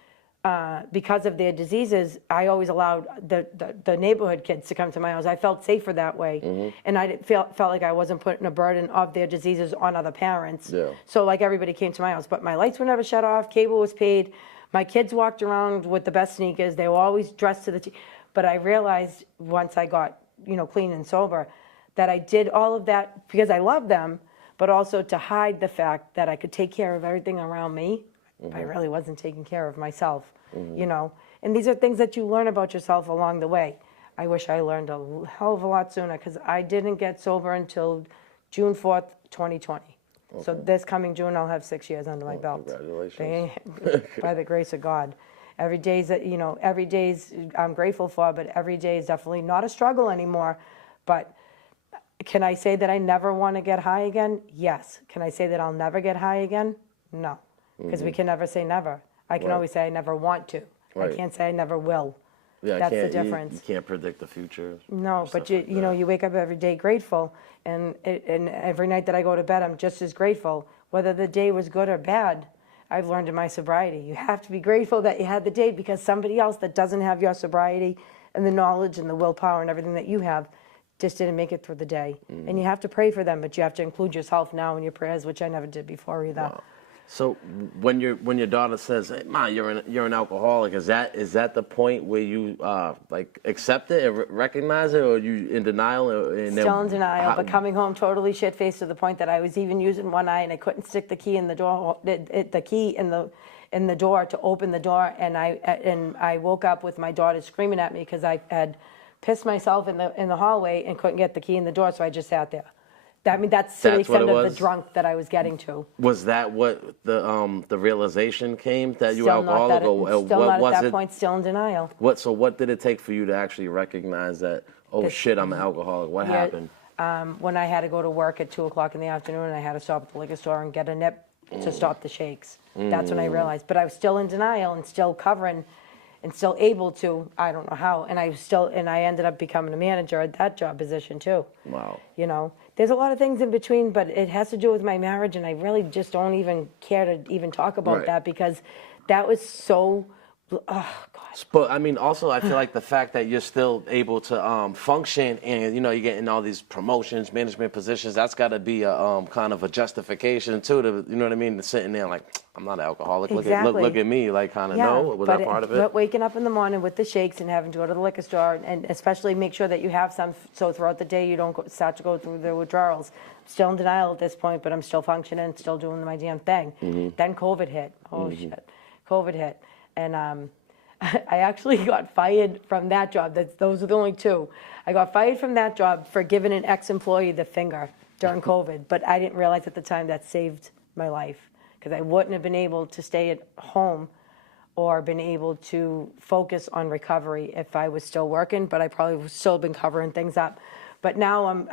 because of their diseases, I always allowed the neighborhood kids to come to my house. I felt safer that way. And I felt like I wasn't putting a burden of their diseases on other parents. Yeah. So like everybody came to my house. But my lights were never shut off. Cable was paid. My kids walked around with the best sneakers. They were always dressed to the T. But I realized once I got, you know, clean and sober, that I did all of that because I loved them, but also to hide the fact that I could take care of everything around me. I really wasn't taking care of myself. You know, and these are things that you learn about yourself along the way. I wish I learned a hell of a lot sooner because I didn't get sober until June 4th, 2020. Okay. So this coming June, I'll have 6 years under my belt. Congratulations. By the grace of God. Every day's that, you know, every day's I'm grateful for, but every day is definitely not a struggle anymore. But can I say that I never want to get high again? Yes. Can I say that I'll never get high again? No, because we can never say never. I can always say I never want to. I can't say I never will. Yeah, that's the difference. You can't predict the future. No, but you know, you wake up every day grateful, and every night that I go to bed, I'm just as grateful. Whether the day was good or bad, I've learned in my sobriety. You have to be grateful that you had the day because somebody else that doesn't have your sobriety and the knowledge and the willpower and everything that you have just didn't make it through the day. And you have to pray for them, but you have to include yourself now in your prayers, which I never did before either. Wow. So when your daughter says, hey, Ma, you're an alcoholic, is that the point where you like accept it and recognize it, or are you in denial? Still in denial, but coming home totally shit-faced to the point that I was even using one eye and I couldn't stick the key in the door, the key in the door to open the door, and I woke up with my daughter screaming at me because I had pissed myself in the hallway and couldn't get the key in the door, so I just sat there. I mean, that's the extent of the drunk that I was getting to. Was that what the realization came that you were still alcoholic? Still not at that point, still in denial. So what did it take for you to actually recognize that, shit, I'm an alcoholic? What happened? When I had to go to work at 2 o'clock in the afternoon, I had to stop at the liquor store and get a nip to stop the shakes. That's when I realized. But I was still in denial and still covering and still able to, I don't know how, and I ended up becoming a manager at that job position too. Wow. You know, there's a lot of things in between, but it has to do with my marriage, and I really just don't even care to even talk about that because that was so Oh, God. But I mean, also, I feel like the fact that you're still able to function, and you're getting all these promotions, management positions, that's got to be a kind of a justification too. To you know what I mean? Sitting there like, I'm not an alcoholic. Exactly. Look at me. Like, kind of Yeah, no. Was but that part of but it? waking up in the morning with the shakes and having to go to the liquor store, and especially make sure that you have some, so throughout the day you don't start to go through the withdrawals. I'm still in denial at this point, but I'm still functioning, still doing my damn thing. Then COVID hit. Oh, shit. COVID hit. And I actually got fired from that job. Those are the only two. I got fired from that job for giving an ex-employee the finger during COVID, but I didn't realize at the time that saved my life, because I wouldn't have been able to stay at home or been able to focus on recovery if I was still working, but I probably would still been covering things up. But now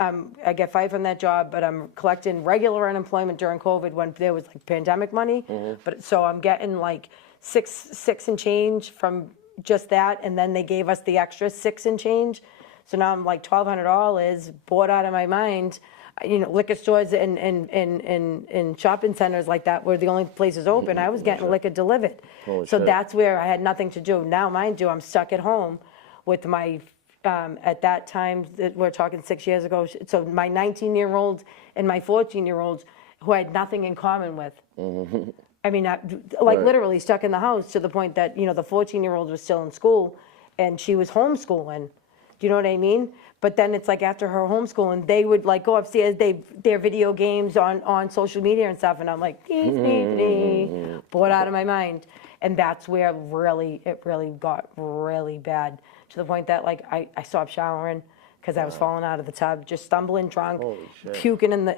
I get fired from that job, but I'm collecting regular unemployment during COVID when there was like pandemic money. But so I'm getting like six and change from just that, and then they gave us the extra 6 and change. So now I'm like $1,200, bored out of my mind. Liquor stores and shopping centers like that were the only places open. I was getting liquor delivered. Holy So shit. that's where I had nothing to do. Now, mind you, I'm stuck at home with my, at that time, we're talking 6 years ago, so my 19-year-old and my 14-year-olds who I had nothing in common with. I mean, literally stuck in the house to the point that, the 14-year-old was still in school and she was homeschooling. Do you know what I mean? But then it's like after her homeschooling, they would like go upstairs, their video games on social media and stuff. And I'm like, bored out of my mind. And that's where it really got really bad, to the point that like I stopped showering because I was falling out of the tub, just stumbling drunk, puking in the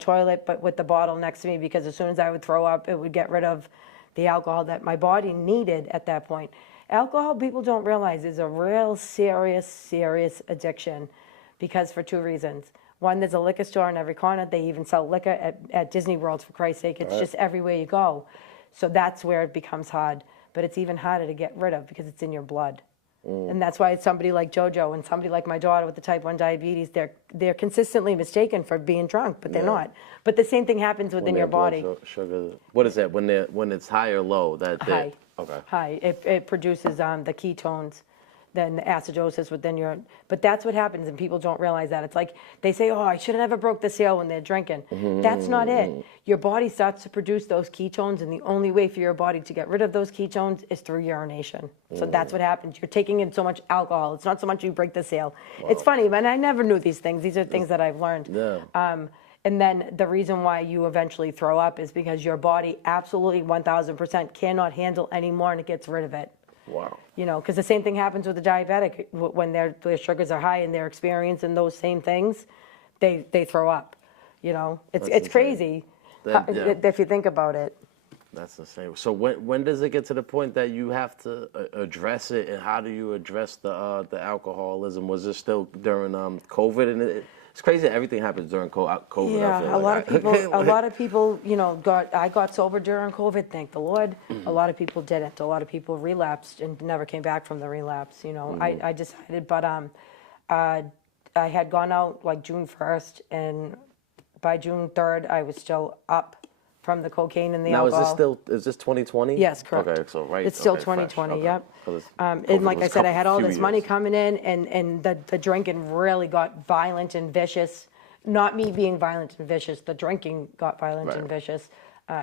toilet, but with the bottle next to me, because as soon as I would throw up, it would get rid of the alcohol that my body needed at that point. Alcohol, people don't realize, is a real serious addiction, because for 2 reasons. One, there's a liquor store on every corner. They even sell liquor at Disney World, for Christ's sake. It's just everywhere you go. So that's where it becomes hard. But it's even harder to get rid of because it's in your blood. And that's why somebody like JoJo and somebody like my daughter with the type 1 diabetes, they're consistently mistaken for being drunk, but they're not. But the same thing happens within your body. Sugar. What is that? When it's high or low? High. Okay. High. It produces the ketones, then the acidosis within your. But that's what happens, and people don't realize that. It's like they say, "Oh, I should have never broke the seal when they're drinking." That's not it. Your body starts to produce those ketones, and the only way for your body to get rid of those ketones is through urination. So that's what happens. You're taking in so much alcohol. It's not so much you break the seal. Wow. It's funny, man. I never knew these things. These are things that I've learned. Yeah. And then the reason why you eventually throw up is because your body absolutely 1,000% cannot handle anymore, and it gets rid of it. Wow. Because the same thing happens with the diabetic. When their sugars are high and they're experiencing those same things, they throw up. It's crazy if you think about it. That's the same. So when does it get to the point that you have to address it, and how do you address the alcoholism? Was it still during COVID? And it's crazy that everything happens during COVID. Yeah, a lot of people, I got sober during COVID, thank the Lord. A lot of people didn't. A lot of people relapsed and never came back from the relapse. I decided, but I had gone out like June 1st, and by June 3rd, I was still up from the cocaine and the alcohol. Is this 2020? Yes, correct. Okay, so It's still 2020, yep. And like I said, I had all this money coming in, and the drinking really got violent and vicious. Not me being violent and vicious, the drinking got violent and vicious,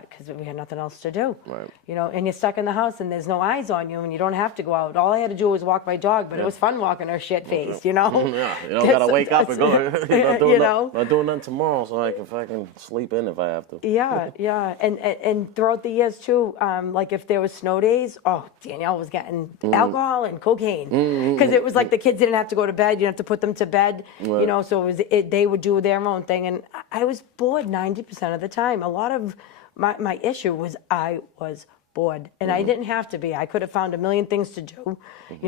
because we had nothing else to do. Right. And you're stuck in the house, and there's no eyes on you, and you don't have to go out. All I had to do was walk my dog, but it was fun walking her shit-faced, Yeah, you don't gotta wake up and go. Not doing nothing tomorrow, so I can fucking sleep in if I have to. Yeah, and throughout the years too, like if there was snow days, Danielle was getting alcohol and cocaine, because it was like the kids didn't have to go to bed, you didn't have to put them to bed, so they would do their own thing, and I was bored 90% of the time. A lot of my issue was I was bored, and I didn't have to be. I could have found a million things to do.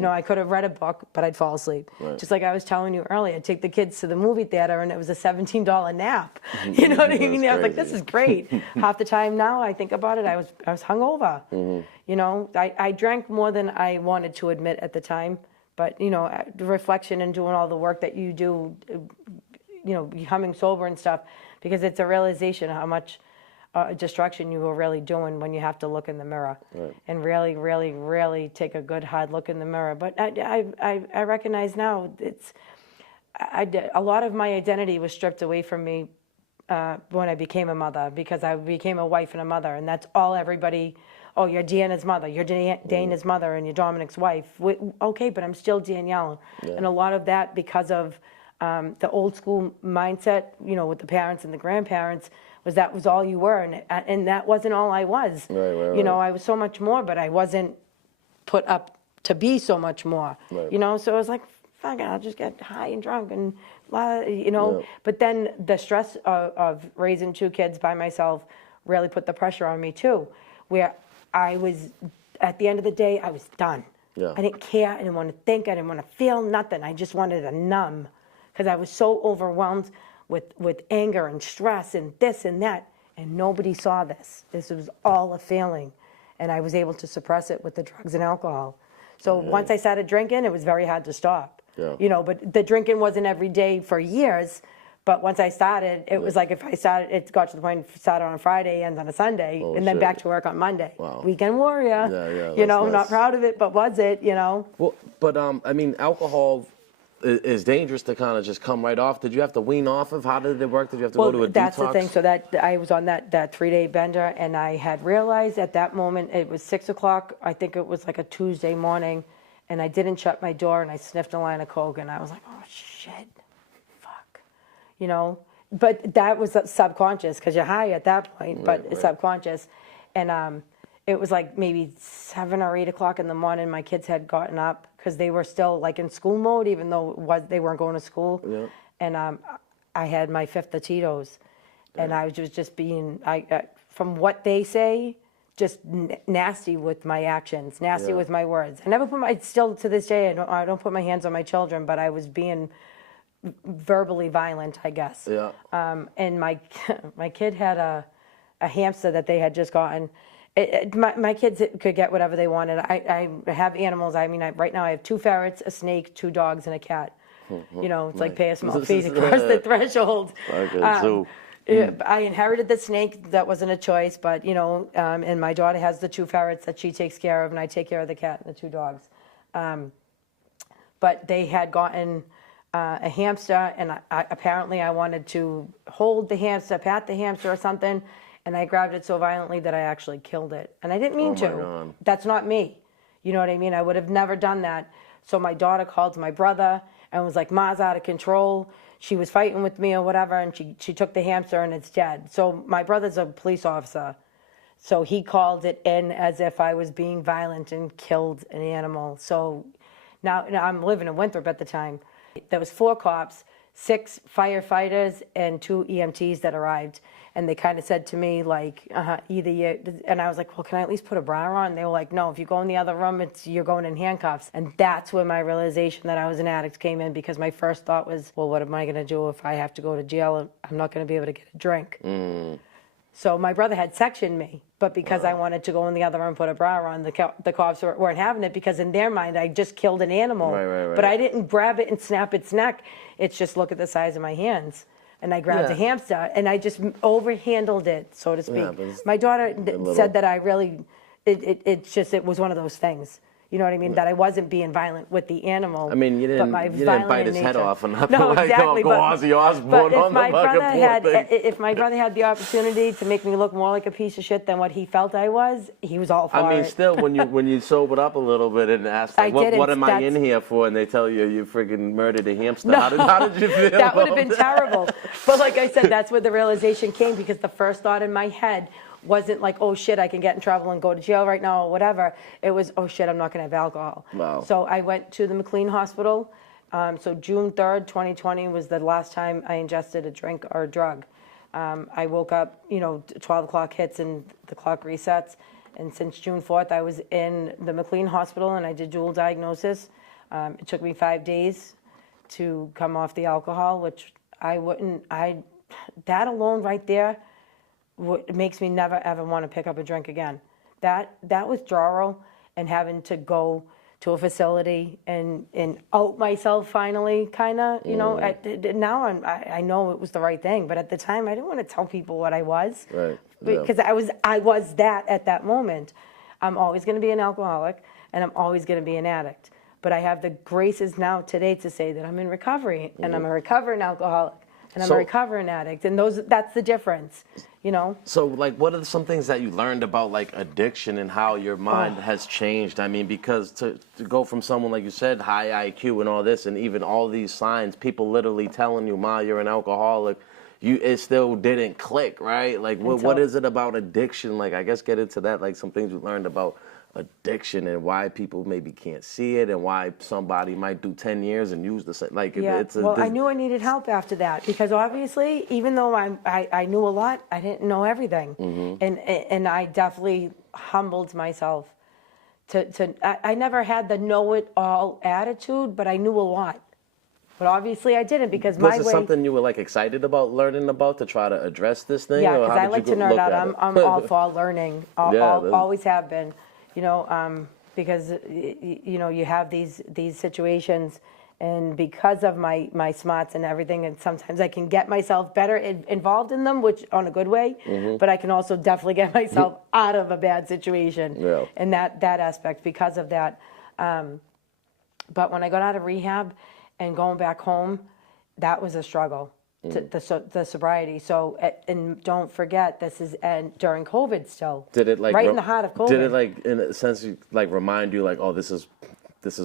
I could have read a book, but I'd fall asleep. Right. Just like I was telling you earlier, I'd take the kids to the movie theater, and it was a $17 nap. You know what I mean? I was like, this is great. Half the time now I think about it, I was hungover. I drank more than I wanted to admit at the time, but the reflection and doing all the work that you do, becoming sober and stuff, because it's a realization of how much destruction you were really doing when you have to look in the mirror and really, really, really take a good hard look in the mirror. But I recognize now a lot of my identity was stripped away from me when I became a mother, because I became a wife and a mother, and that's all everybody. Oh, you're Deanna's mother, you're Dana's mother, and you're Dominic's wife. Okay, but I'm still Danielle. And a lot of that because of the old school mindset, with the parents and the grandparents, that was all you were, and that wasn't all I was. Right. I was so much more, but I wasn't put up to be so much more. So it was like, fuck it, I'll just get high and drunk and, But then the stress of raising 2 kids by myself really put the pressure on me too, where I was, at the end of the day, I was done. I didn't care, I didn't want to think, I didn't want to feel nothing. I just wanted to numb, because I was so overwhelmed with anger and stress and this and that, and nobody saw this. This was all a feeling, and I was able to suppress it with the drugs and alcohol. So once I started drinking, it was very hard to stop. But the drinking wasn't every day for years. But once I started, it was like if I started, it got to the point, started on a Friday, ends on a Sunday, and then back to work on Monday. Wow. Weekend warrior. Nice. Not proud of it, but was it, Well, but I mean, alcohol is dangerous to kind of just come right off. Did you have to wean off of? How did it work? Did you have to go to a that's detox? the thing. So that I was on that 3-day bender, and I had realized at that moment, it was 6 o'clock. I think it was like a Tuesday morning, and I didn't shut my door, and I sniffed a line of coke, and I was like, oh shit, fuck, But that was subconscious, because you're high at that point, but it's subconscious, and it was like maybe 7 or 8 o'clock in the morning. My kids had gotten up because they were still like in school mode, even though they weren't going to school. And I had my 5th of Tito's, and I was just being, from what they say, just nasty with my actions, nasty with my words. I never still to this day, I don't put my hands on my children, but I was being verbally violent, I guess. And my kid had a hamster that they had just gotten. My kids could get whatever they wanted. I have animals. I mean, right now I have 2 ferrets, a snake, 2 dogs, and a cat. It's like pay a small fee to cross the threshold. I inherited the snake. That wasn't a choice, but, and my daughter has the 2 ferrets that she takes care of, and I take care of the cat and the 2 dogs. But they had gotten a hamster, and apparently I wanted to hold the hamster, pat the hamster or something, and I grabbed it so violently that I actually killed it. And I didn't mean to. God. That's not me. You know what I mean? I would have never done that. So my daughter called my brother and was like, Ma's out of control. She was fighting with me or whatever, and she took the hamster and it's dead. So my brother's a police officer. So he called it in as if I was being violent and killed an animal. So now I'm living in Winthrop at the time. There was 4 cops, 6 firefighters, and 2 EMTs that arrived. And they kind of said to me, like, either you, and I was like, well, can I at least put a bra on? They were like, no, if you go in the other room, you're going in handcuffs. And that's when my realization that I was an addict came in, because my first thought was, well, what am I going to do if I have to go to jail? I'm not going to be able to get a drink. So my brother had sectioned me, but because I wanted to go in the other room and put a bra on, the cops weren't having it, because in their mind, I just killed an animal. Right. But I didn't grab it and snap its neck. It's just look at the size of my hands. And I grabbed a hamster, and I just overhandled it, so to speak. My daughter said that I really, it was one of those things. You know what I mean? That I wasn't being violent with the animal. I mean, you didn't bite his head off or nothing. No, exactly. Go Ozzy Osbourne on the fucking poor thing. If my brother had the opportunity to make me look more like a piece of shit than what he felt I was, he was all for it. I mean, still, when you sobered up a little bit and asked, like, what am I in here for? And they tell you friggin' murdered a hamster. No, how did you feel? That would have been terrible. But like I said, that's where the realization came, because the first thought in my head wasn't like, oh shit, I can get in trouble and go to jail right now or whatever. It was, oh shit, I'm not gonna have alcohol. Wow. So I went to the McLean Hospital. So June 3rd, 2020 was the last time I ingested a drink or a drug. I woke up, 12 o'clock hits and the clock resets. And since June 4th, I was in the McLean Hospital and I did dual diagnosis. It took me 5 days to come off the alcohol, which that alone right there, it makes me never ever want to pick up a drink again. That withdrawal and having to go to a facility and out myself finally, kind of, you know. Now I know it was the right thing, but at the time I didn't want to tell people what I was, Right. because I was that at that moment. I'm always going to be an alcoholic, and I'm always going to be an addict. But I have the graces now today to say that I'm in recovery, and I'm a recovering alcoholic, and I'm a recovering addict, and that's the difference, you know. So, like, what are some things that you learned about, like, addiction and how your mind has changed? I mean, because to go from someone, like you said, high IQ and all this, and even all these signs, people literally telling you, Ma, you're an alcoholic, it still didn't click, right? Like, what is it about addiction? Like, I guess get into that, like, some things you learned about addiction and why people maybe can't see it and why somebody might do 10 years and use the same, like, I knew I needed help after that, because obviously, even though I knew a lot, I didn't know everything. And I definitely humbled myself I never had the know-it-all attitude, but I knew a lot. But obviously I didn't, because my way... Was it something you were, like, excited about learning about to try to address this thing? Yeah, because I like to nerd out. I'm all for learning. Always have been. You know, because, you know, you have these situations, and because of my smarts and everything, and sometimes I can get myself better involved in them, which on a good way, but I can also definitely get myself out of a bad situation, and that aspect because of that. But when I got out of rehab and going back home, that was a struggle. The sobriety. So, and don't forget, this is during COVID still. Did it, like, right in the heart of COVID? Did it, like, in a sense, like, remind you, like, oh, this is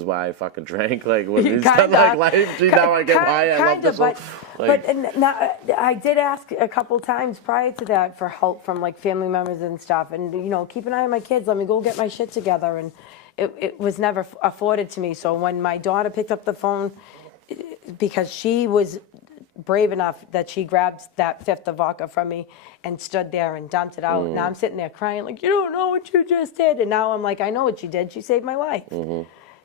why I fucking drank? Like, when you start, like, life, gee, now I get high, I love this one. But now, I did ask a couple times prior to that for help from, like, family members and stuff, and, you know, keep an eye on my kids, let me go get my shit together, and it was never afforded to me. So when my daughter picked up the phone, because she was brave enough that she grabbed that fifth of vodka from me and stood there and dumped it out. Now I'm sitting there crying like, you don't know what you just did. And now I'm like, I know what she did. She saved my life.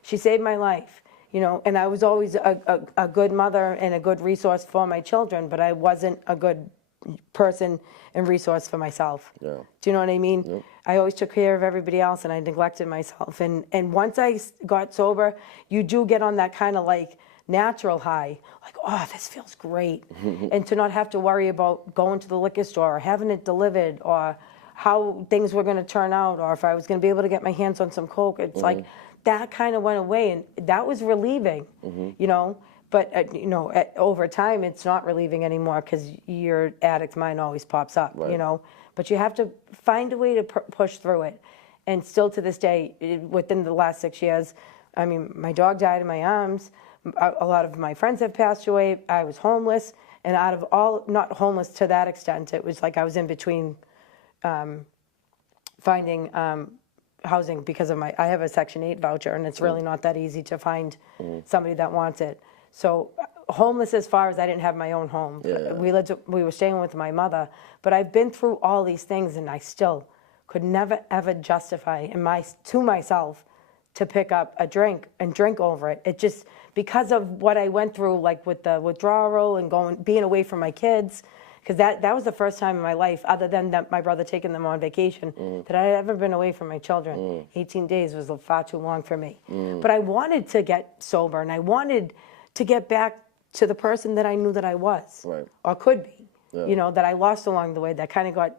She saved my life, you know. And I was always a good mother and a good resource for my children, but I wasn't a good person and resource for myself. Do you know what I mean? I always took care of everybody else, and I neglected myself. And once I got sober, you do get on that kind of, like, natural high, like, oh, this feels great. And to not have to worry about going to the liquor store or having it delivered or how things were going to turn out or if I was going to be able to get my hands on some Coke. It's like that kind of went away, and that was relieving, you know. But, you know, over time, it's not relieving anymore because your addict mind always pops up, you know. But you have to find a way to push through it. And still to this day, within the last 6 years, I mean, my dog died in my arms. A lot of my friends have passed away. I was homeless, and out of all, not homeless to that extent, it was like I was in between finding housing because of I have a Section 8 voucher, and it's really not that easy to find somebody that wants it. So homeless as far as I didn't have my own home. We were staying with my mother, but I've been through all these things, and I still could never, ever justify to myself to pick up a drink and drink over it. It just, because of what I went through, like with the withdrawal and being away from my kids, because that was the first time in my life, other than that my brother taking them on vacation, that I had ever been away from my children. 18 days was far too long for me. But I wanted to get sober, and I wanted to get back to the person that I knew that I was, or could be, you know, that I lost along the way, that kind of got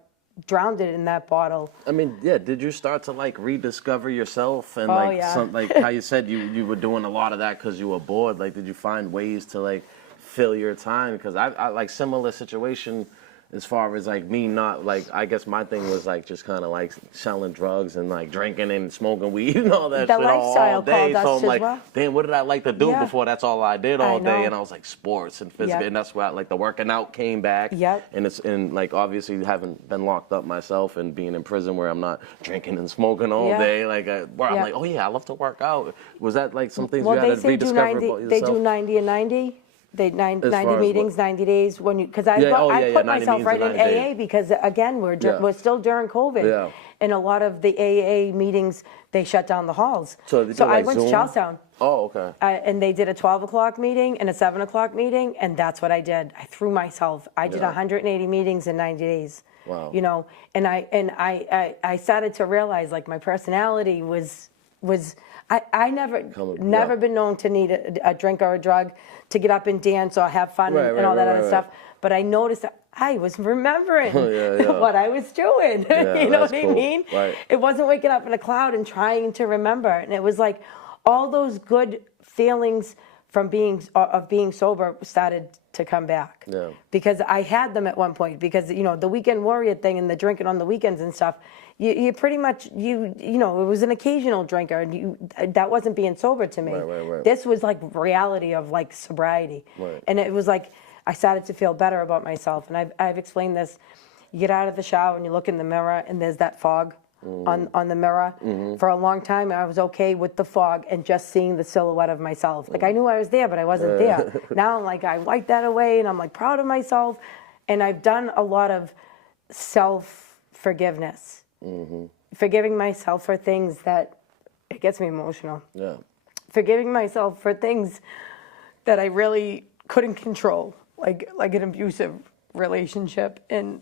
drowned in that bottle. I mean, yeah, did you start to, like, rediscover yourself? And like how you said you were doing a lot of that because you were bored. Like, did you find ways to, like, fill your time? Because I like similar situation as far as, like, me not, like, I guess my thing was, like, just kind of, like, selling drugs and, like, drinking and smoking weed and all that shit all day. So I'm like, damn, what did I like to do before? That's all I did all day. And I was like, sports and physical. And that's where, like, the working out came back. And like, obviously, having been locked up myself and being in prison where I'm not drinking and smoking all day, like, where I'm like, oh, yeah, I love to work out. Was that, like, some things you had to rediscover about yourself? They do 90 and 90. 90 meetings, 90 days, because I put myself right in AA because, again, we're still during COVID. And a lot of the AA meetings, they shut down the halls. So I went to Charlestown. Oh, okay. And they did a 12 o'clock meeting and a 7 o'clock meeting, and that's what I did. I threw myself. I did 180 meetings in 90 days. Wow. You know, and I started to realize, like, my personality was was, I never been known to need a drink or a drug to get up and dance or have fun and all that other stuff. But I noticed that I was remembering what I was doing. You know what I mean? Right. It wasn't waking up in a cloud and trying to remember. And it was like all those good feelings from being sober started to come back. Yeah. Because I had them at one point. Because the weekend warrior thing and the drinking on the weekends and stuff. You pretty much it was an occasional drinker, and that wasn't being sober to me. Right. This was like reality of like sobriety, and it was like I started to feel better about myself. And I've explained this. You get out of the shower and you look in the mirror, and there's that fog on the mirror. For a long time, I was okay with the fog and just seeing the silhouette of myself. Like I knew I was there, but I wasn't there. Now I'm like I wiped that away, and I'm like proud of myself, and I've done a lot of self-forgiveness. Forgiving myself for things that it gets me emotional. Yeah. Forgiving myself for things that I really couldn't control, like an abusive relationship and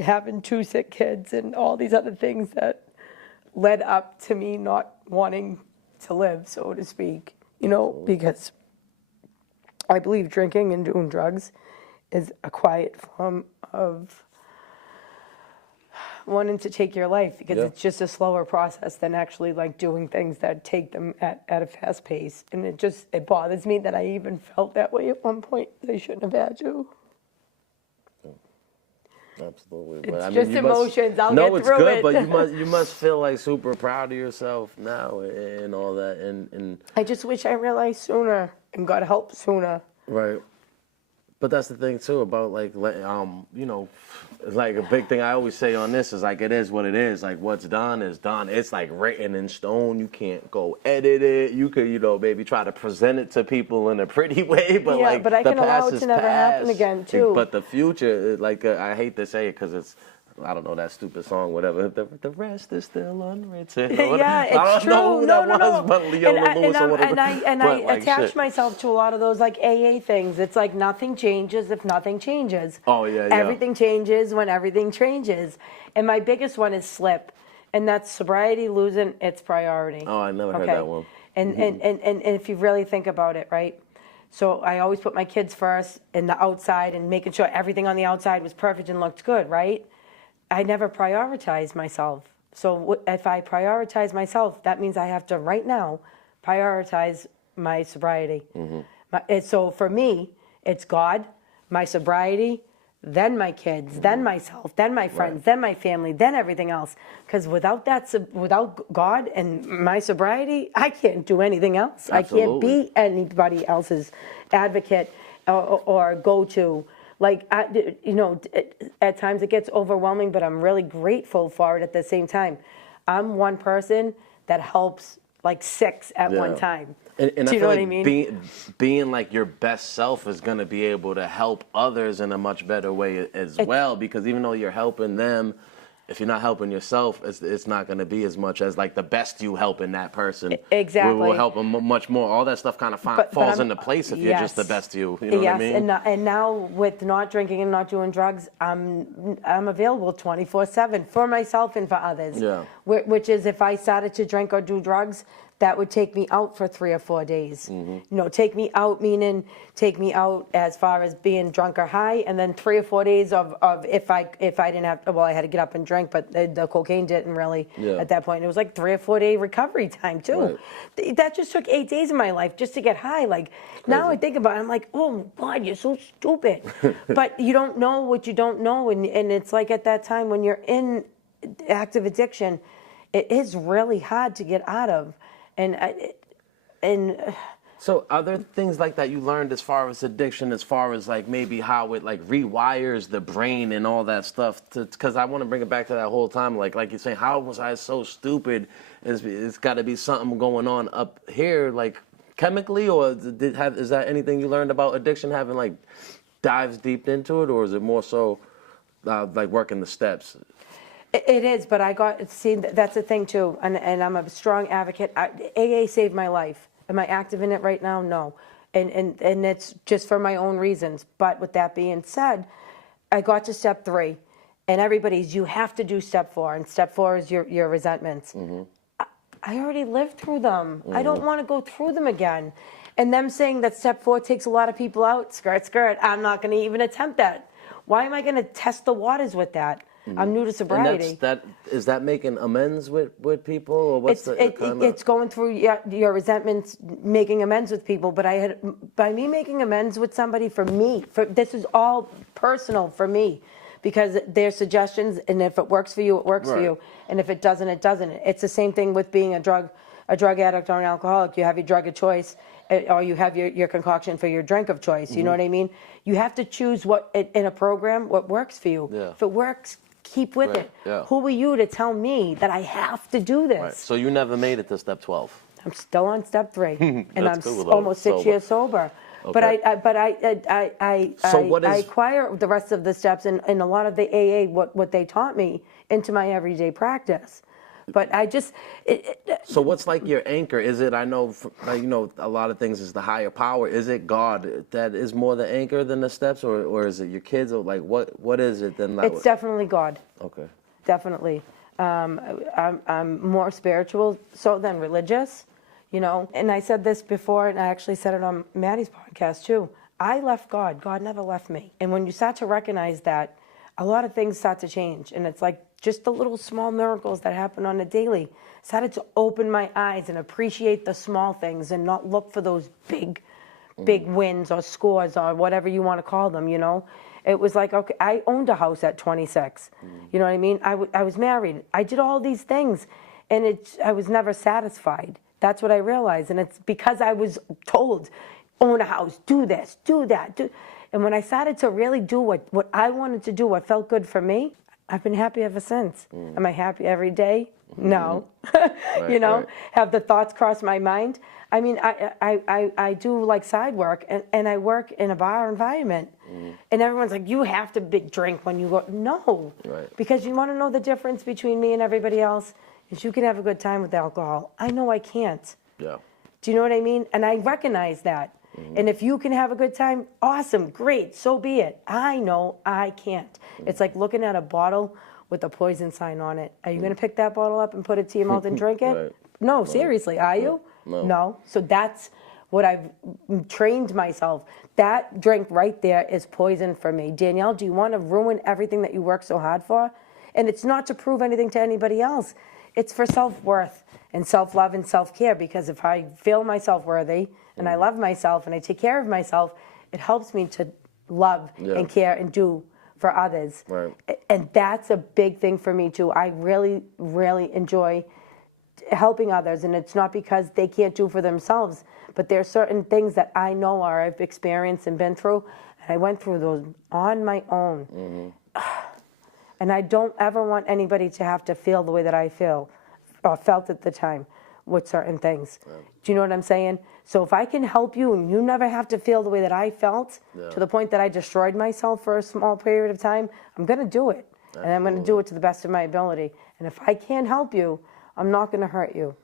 having 2 sick kids and all these other things that led up to me not wanting to live, so to speak. Because I believe drinking and doing drugs is a quiet form of wanting to take your life, because it's just a slower process than actually like doing things that take them at a fast pace. And it bothers me that I even felt that way at one point. I shouldn't have had to. Absolutely. It's just emotions. I'll get through it. No, it's good, but you must feel like super proud of yourself now and all that. And I just wish I realized sooner and got help sooner. Right. But that's the thing too about like like a big thing I always say on this is like it is what it is. Like what's done is done. It's like written in stone. You can't go edit it. You could maybe try to present it to people in a pretty way, but but I can allow it to never happen again too. But the future, I hate to say it because it's. I don't know that stupid song, whatever. The rest is still unwritten. Yeah, it's I don't true. know who that No. was, but Leona Lewis or whatever. I attach myself to a lot of those like AA things. It's like nothing changes if nothing changes. Oh yeah. Everything changes when everything changes. And my biggest one is slip, and that's sobriety losing its priority. Oh, I never heard that one. And if you really think about it, right? So I always put my kids first in the outside and making sure everything on the outside was perfect and looked good, right? I never prioritized myself. So if I prioritize myself, that means I have to right now prioritize my sobriety. So for me, it's God, my sobriety, then my kids, then myself, then my friends, then my family, then everything else. Because without God and my sobriety, I can't do anything else. Absolutely. I can't be anybody else's advocate or go-to. Like, at times it gets overwhelming, but I'm really grateful for it at the same time. I'm one person that helps like 6 at one time. And do you know what I mean? Being like your best self is going to be able to help others in a much better way as well, because even though you're helping them, if you're not helping yourself, it's not going to be as much as like the best you helping that person. Exactly. Will help them much more. All that stuff kind of falls into place if you're just the best you. You know what I mean? And now with not drinking and not doing drugs, I'm available 24/7 for myself and for others. Yeah. Which is if I started to drink or do drugs, that would take me out for 3 or 4 days. Take me out, meaning take me out as far as being drunk or high, and then 3 or 4 days of if I didn't have, well, I had to get up and drink, but the cocaine didn't really at that point. It was like 3 or 4 day recovery time too. Right. That just took 8 days of my life just to get high. Like now I think about it, I'm like, oh God, you're so stupid. But you don't know what you don't know, and it's like at that time when you're in active addiction, it is really hard to get out of. So are there things like that you learned as far as addiction, as far as like maybe how it like rewires the brain and all that stuff? Because I want to bring it back to that whole time, like you're saying, how was I so stupid? It's got to be something going on up here, like chemically, or is that anything you learned about addiction, having like dives deep into it, or is it more so like working the steps? It is, but that's the thing too, and I'm a strong advocate. AA saved my life. Am I active in it right now? No, and it's just for my own reasons. But with that being said, I got to step 3, and you have to do step 4, and step 4 is your resentments. I already lived through them. I don't want to go through them again. And them saying that step 4 takes a lot of people out, skirt, skirt, I'm not going to even attempt that. Why am I going to test the waters with that? I'm new to sobriety. And is that making amends with people, or what's It's going through your resentments, making amends with people. But by me making amends with somebody, this is all personal for me, because they're suggestions, and if it works for you, it works for you, and if it doesn't, it doesn't. It's the same thing with being a drug addict or an alcoholic. You have your drug of choice, or you have your concoction for your drink of choice. You know what I mean? You have to choose what in a program what works for you. Yeah. If it works, keep with it. Yeah. Who are you to tell me that I have to do this? Right. So you never made it to step 12. I'm still on step 3, and I'm cool, though. almost 6 years sober. Okay. But I acquire the rest of the steps and a lot of the AA what they taught me into my everyday practice. But I just so what's like your anchor? Is it, I know a lot of things is the higher power. Is it God that is more the anchor than the steps, or is it your kids, or like what is it then? It's definitely God. Okay. Definitely. I'm more spiritual than religious, And I said this before, and I actually said it on Maddie's podcast too. I left God. God never left me. And when you start to recognize that, a lot of things start to change. And it's like just the little small miracles that happen on a daily started to open my eyes and appreciate the small things and not look for those big wins or scores or whatever you want to call them, It was like, okay, I owned a house at 26. You know what I mean? I was married. I did all these things, and I was never satisfied. That's what I realized. And it's because I was told, own a house, do this, do that. And when I started to really do what I wanted to do, what felt good for me, I've been happy ever since. Am I happy every day? No. Have the thoughts cross my mind? I mean, I do like side work, and I work in a bar environment. And everyone's like, you have to drink when you go. No. Right. Because you want to know the difference between me and everybody else is you can have a good time with alcohol. I know I can't. Yeah. Do you know what I mean? And I recognize that. And if you can have a good time, awesome, great, so be it. I know I can't. It's like looking at a bottle with a poison sign on it. Are you going to pick that bottle up and put it to your mouth and drink it? Right. No, seriously, are you? No. So that's what I've trained myself. That drink right there is poison for me. Danielle, do you want to ruin everything that you work so hard for? And it's not to prove anything to anybody else. It's for self-worth and self-love and self-care, because if I feel myself worthy and I love myself and I take care of myself, it helps me to love and care and do for others. Right. And that's a big thing for me too. I really, really enjoy helping others, and it's not because they can't do for themselves, but there are certain things that I know or I've experienced and been through, and I went through those on my own. And I don't ever want anybody to have to feel the way that I feel or felt at the time with certain things. Do you know what I'm saying? So if I can help you and you never have to feel the way that I felt to the point that I destroyed myself for a small period of time, I'm going to do it. And I'm going to do it to the best of my ability. And if I can't help you, I'm not going to hurt you,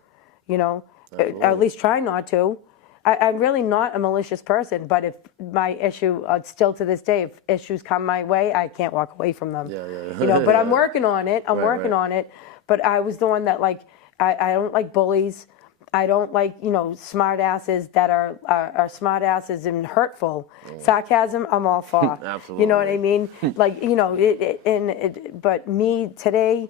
at least try not to. I'm really not a malicious person, but if my issue, still to this day, if issues come my way, I can't walk away from them. But I'm working on it. I'm working on it. But I was the one that, like, I don't like bullies. I don't like, smart asses that are smart asses and hurtful. Sarcasm, I'm all for. Absolutely. You know what I mean? Like, but me today,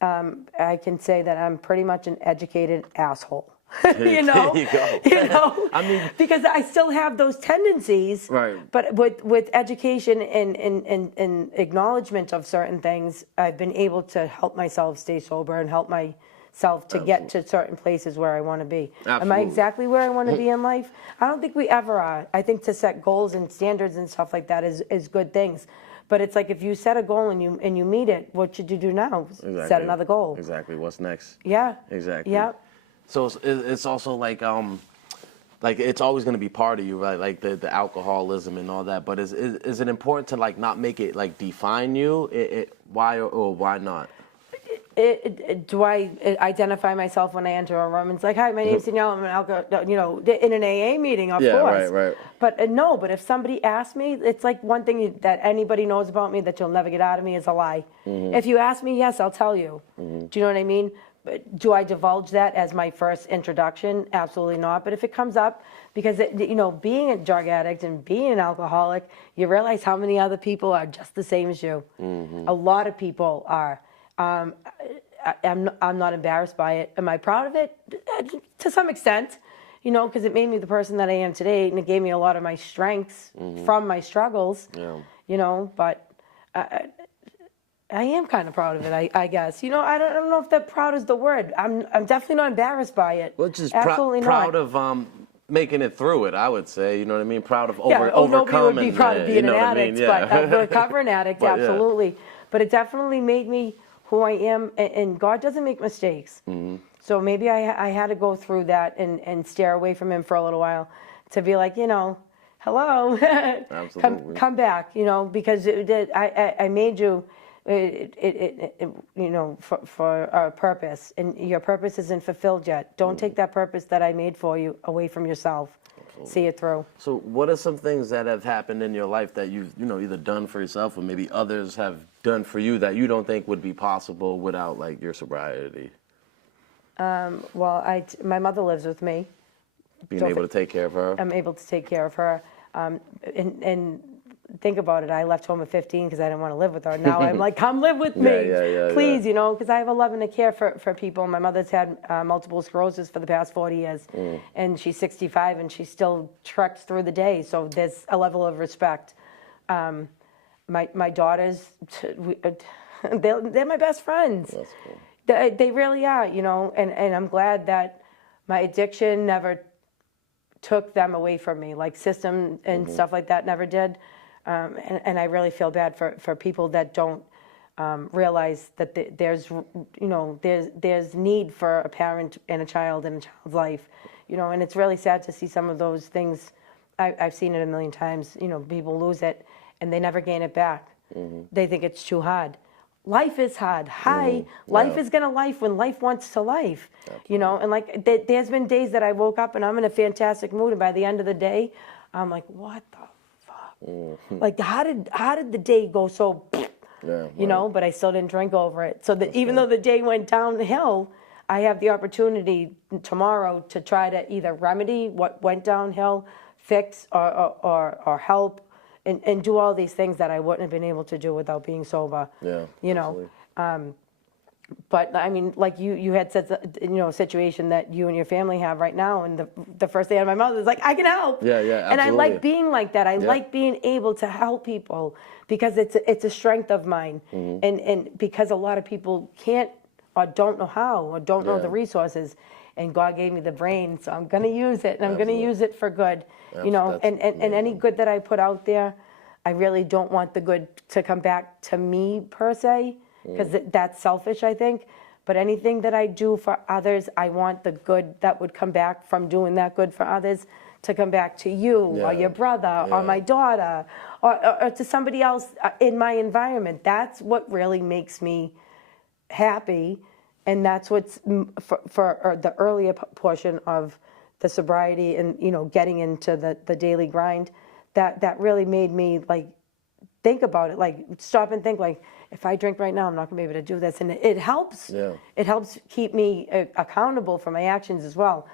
I can say that I'm pretty much an educated asshole. There you go. I mean, because I still have those tendencies. Right. But with education and acknowledgement of certain things, I've been able to help myself stay sober and help myself to get to certain places where I want to be. Absolutely. Am I exactly where I want to be in life? I don't think we ever are. I think to set goals and standards and stuff like that is good things. But it's like if you set a goal and you meet it, what should you do now? Exactly. Set another goal. Exactly. What's next? Yeah. Exactly. Yeah. So it's also like it's always going to be part of you, right? Like the alcoholism and all that. But is it important to like not make it like define you? Why or why not? Do I identify myself when I enter a room? It's like, hi, my name's Danielle. I'm an alcohol, in an AA meeting, of course. Right. But no, but if somebody asks me, it's like one thing that anybody knows about me that you'll never get out of me is a lie. If you ask me, yes, I'll tell you. Do you know what I mean? do I divulge that as my first introduction? Absolutely not. But if it comes up, because being a drug addict and being an alcoholic, you realize how many other people are just the same as you. A lot of people are. I'm not embarrassed by it. Am I proud of it? To some extent, because it made me the person that I am today, and it gave me a lot of my strengths from my struggles. But I am kind of proud of it, I guess. I don't know if that proud is the word. I'm definitely not embarrassed by it. Well, just Absolutely proud not. of making it through it, I would say. You know what I mean? Proud of Nobody overcoming would be proud of being an addict, but a recovering addict, But, yeah. absolutely. But it definitely made me who I am, and God doesn't make mistakes. So maybe I had to go through that and stare away from him for a little while to be like, hello, come back, because I made you, for a purpose, and your purpose isn't fulfilled yet. Don't take that purpose that I made for you away from yourself. See it through. So what are some things that have happened in your life that you've either done for yourself or maybe others have done for you that you don't think would be possible without like your sobriety? Well, my mother lives with me. Being able to take care of her. I'm able to take care of her. And think about it. I left home at 15 because I didn't want to live with her. Now I'm like, come live with me, please, because I have a love and a care for people. My mother's had multiple sclerosis for the past 40 years, and she's 65, and she still treks through the day. So there's a level of respect. My daughters, they're my best friends. That's cool. They really are, and I'm glad that my addiction never took them away from me, like system and stuff like that never did. And I really feel bad for people that don't realize that there's need for a parent and a child in a child's life, and it's really sad to see some of those things. I've seen it a million times. People lose it and they never gain it back. They think it's too hard. Life is hard. Life is gonna life when life wants to life. And like there's been days that I woke up and I'm in a fantastic mood, and by the end of the day, I'm like, what the fuck? Like how did the day go so? But I still didn't drink over it. So that even though the day went downhill, I have the opportunity tomorrow to try to either remedy what went downhill, fix or help. And do all these things that I wouldn't have been able to do without being sober. But I mean, like you had said, a situation that you and your family have right now, and the first day out of my mouth is like, I can help. Absolutely. And I like being like that. I like being able to help people because it's a strength of mine, and because a lot of people can't or don't know how or don't know the resources. And God gave me the brain, so I'm going to use it, and I'm going to use it for good. And any good that I put out there, I really don't want the good to come back to me per se, because that's selfish, I think. But anything that I do for others, I want the good that would come back from doing that good for others to come back to you or your brother or my daughter or to somebody else in my environment. That's what really makes me happy. And that's what's for the earlier portion of the sobriety and, getting into the daily grind, that really made me like think about it, like stop and think like, if I drink right now, I'm not gonna be able to do this. And it helps. It helps keep me accountable for my actions as well.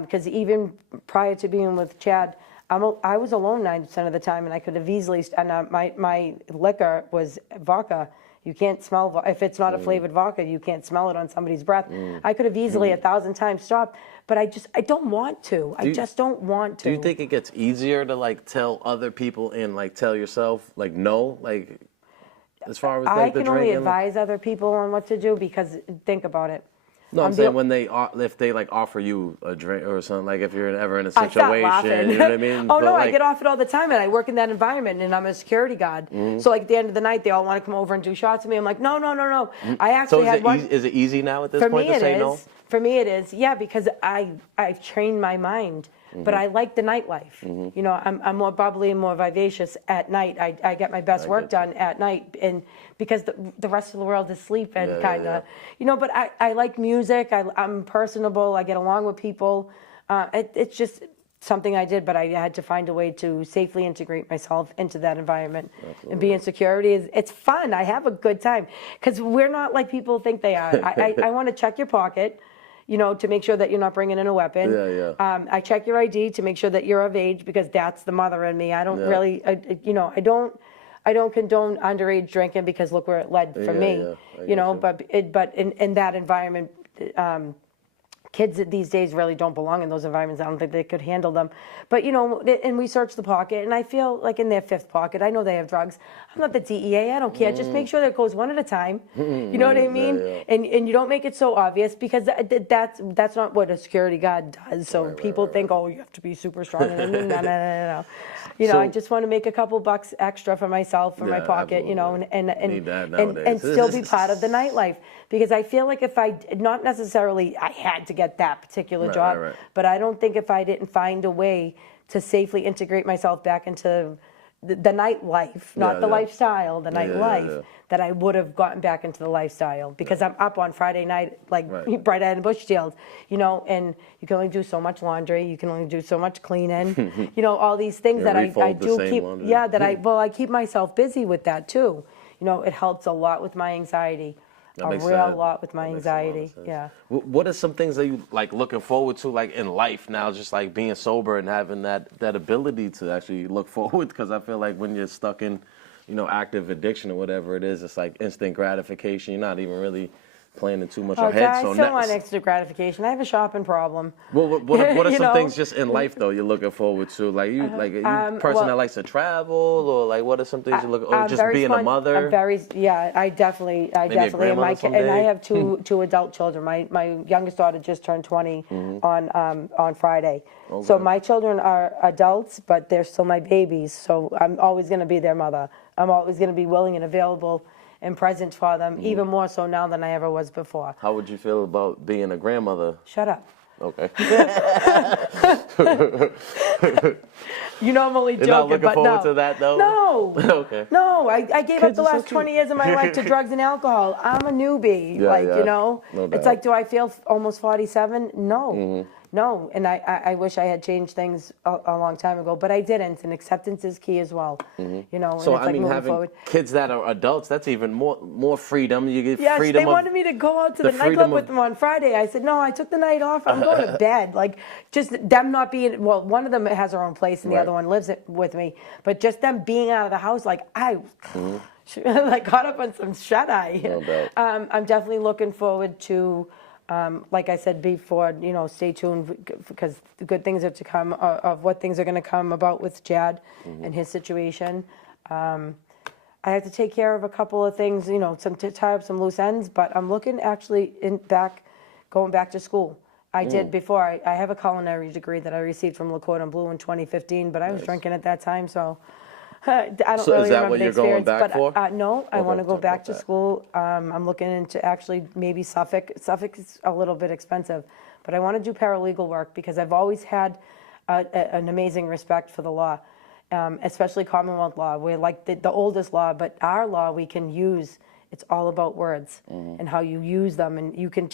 Because even prior to being with Chad, I was alone 90% of the time, and I could have easily, and my liquor was vodka. You can't smell, if it's not a flavored vodka, you can't smell it on somebody's breath. I could have easily 1,000 times stopped, but I don't want to. I just don't want to. Do you think it gets easier to like tell other people and like tell yourself like no, like as far as like the drinking? I can only advise other people on what to do because think about it. No, I'm saying if they like offer you a drink or something, like if you're ever in a situation, you know what I mean? Oh, no, I get offered all the time, and I work in that environment, and I'm a security guard. So like at the end of the night, they all want to come over and do shots with me. I'm like, no. I actually had one. Is it easy now at this point to say no? For me it is, yeah, because I've trained my mind. But I like the nightlife. I'm more bubbly and more vivacious at night. I get my best work done at night, and because the rest of the world is sleeping, kind of. But I like music. I'm personable. I get along with people. It's just something I did, but I had to find a way to safely integrate myself into that environment. And be in security it's fun. I have a good time because we're not like people think they are. I want to check your pocket, you know, to make sure that you're not bringing in a weapon. I check your ID to make sure that you're of age because that's the mother in me. I don't really, you know, I don't condone underage drinking because look where it led for me, you know. But in that environment, kids these days really don't belong in those environments. I don't think they could handle them. But, you know, and we search the pocket, and I feel like in their fifth pocket, I know they have drugs. I'm not the DEA. I don't care. Just make sure that it goes one at a time. You know what I mean? And you don't make it so obvious because that's not what a security guard does. So people think, oh, you have to be super strong. No. You know, I just want to make a couple bucks extra for myself, for my pocket, absolutely. You know, and still be part of the nightlife. Because I feel like if not necessarily I had to get that particular job, but I don't think if I didn't find a way to safely integrate myself back into the nightlife, not the lifestyle, the nightlife, that I would have gotten back into the lifestyle. Because I'm up on Friday night, like bright-eyed and bushy-tailed, you know, and you can only do so much laundry, you can only do so much cleaning, you know, all these things that I do keep, laundry. I keep myself busy with that too. You know, it helps a lot with my anxiety. A real lot with my anxiety, What are some things that you like looking forward to, like in life now, just like being sober and having that ability to actually look forward? Because I feel like when you're stuck in, you know, active addiction or whatever it is, it's like instant gratification. You're not even really planning too much ahead. I still want extra gratification. I have a shopping problem. Well, what are some things just in life though you're looking forward to? Like are you a person that likes to travel, or like what are some things you look, or just being a mother? I definitely am. And I have two adult children. My youngest daughter just turned 20 on Friday. Okay. So my children are adults, but they're still my babies. So I'm always going to be their mother. I'm always going to be willing and available and present for them, even more so now than I ever was before. How would you feel about being a grandmother? Shut up. Okay. You know I'm only joking, You're not looking but forward to that though? No. Okay. No, I gave up the last 20 years of my life to drugs and alcohol. I'm a newbie. You know? No doubt. It's like, do I feel almost 47? No. No, and I wish I had changed things a long time ago, but I didn't, and acceptance is key as well. You know, so and it's I mean, having forward. Kids that are adults, that's even more freedom. You get yes, freedom. They wanted me to go out to the nightclub with them on Friday. I said, no, I took the night off. I'm going to bed. Like, just them not being, well, one of them has her own place, and the other one lives with me, but just them being out of the house, like, I like caught up on some shut-eye. No doubt. I'm definitely looking forward to... like I said before, you know, stay tuned because the good things are to come of what things are going to come about with Chad and his situation. I have to take care of a couple of things, you know, to tie up some loose ends, but I'm looking actually going back to school. I did before. I have a culinary degree that I received from La Cordon Bleu in 2015, but I was drinking at that time, so... I don't really remember the experience, but no, I want to go back to school. I'm looking into actually maybe Suffolk. Suffolk is a little bit expensive, but I want to do paralegal work because I've always had an amazing respect for the law, especially Commonwealth law. We're like the oldest law, but our law we can use. It's all about words and how you use them, and you can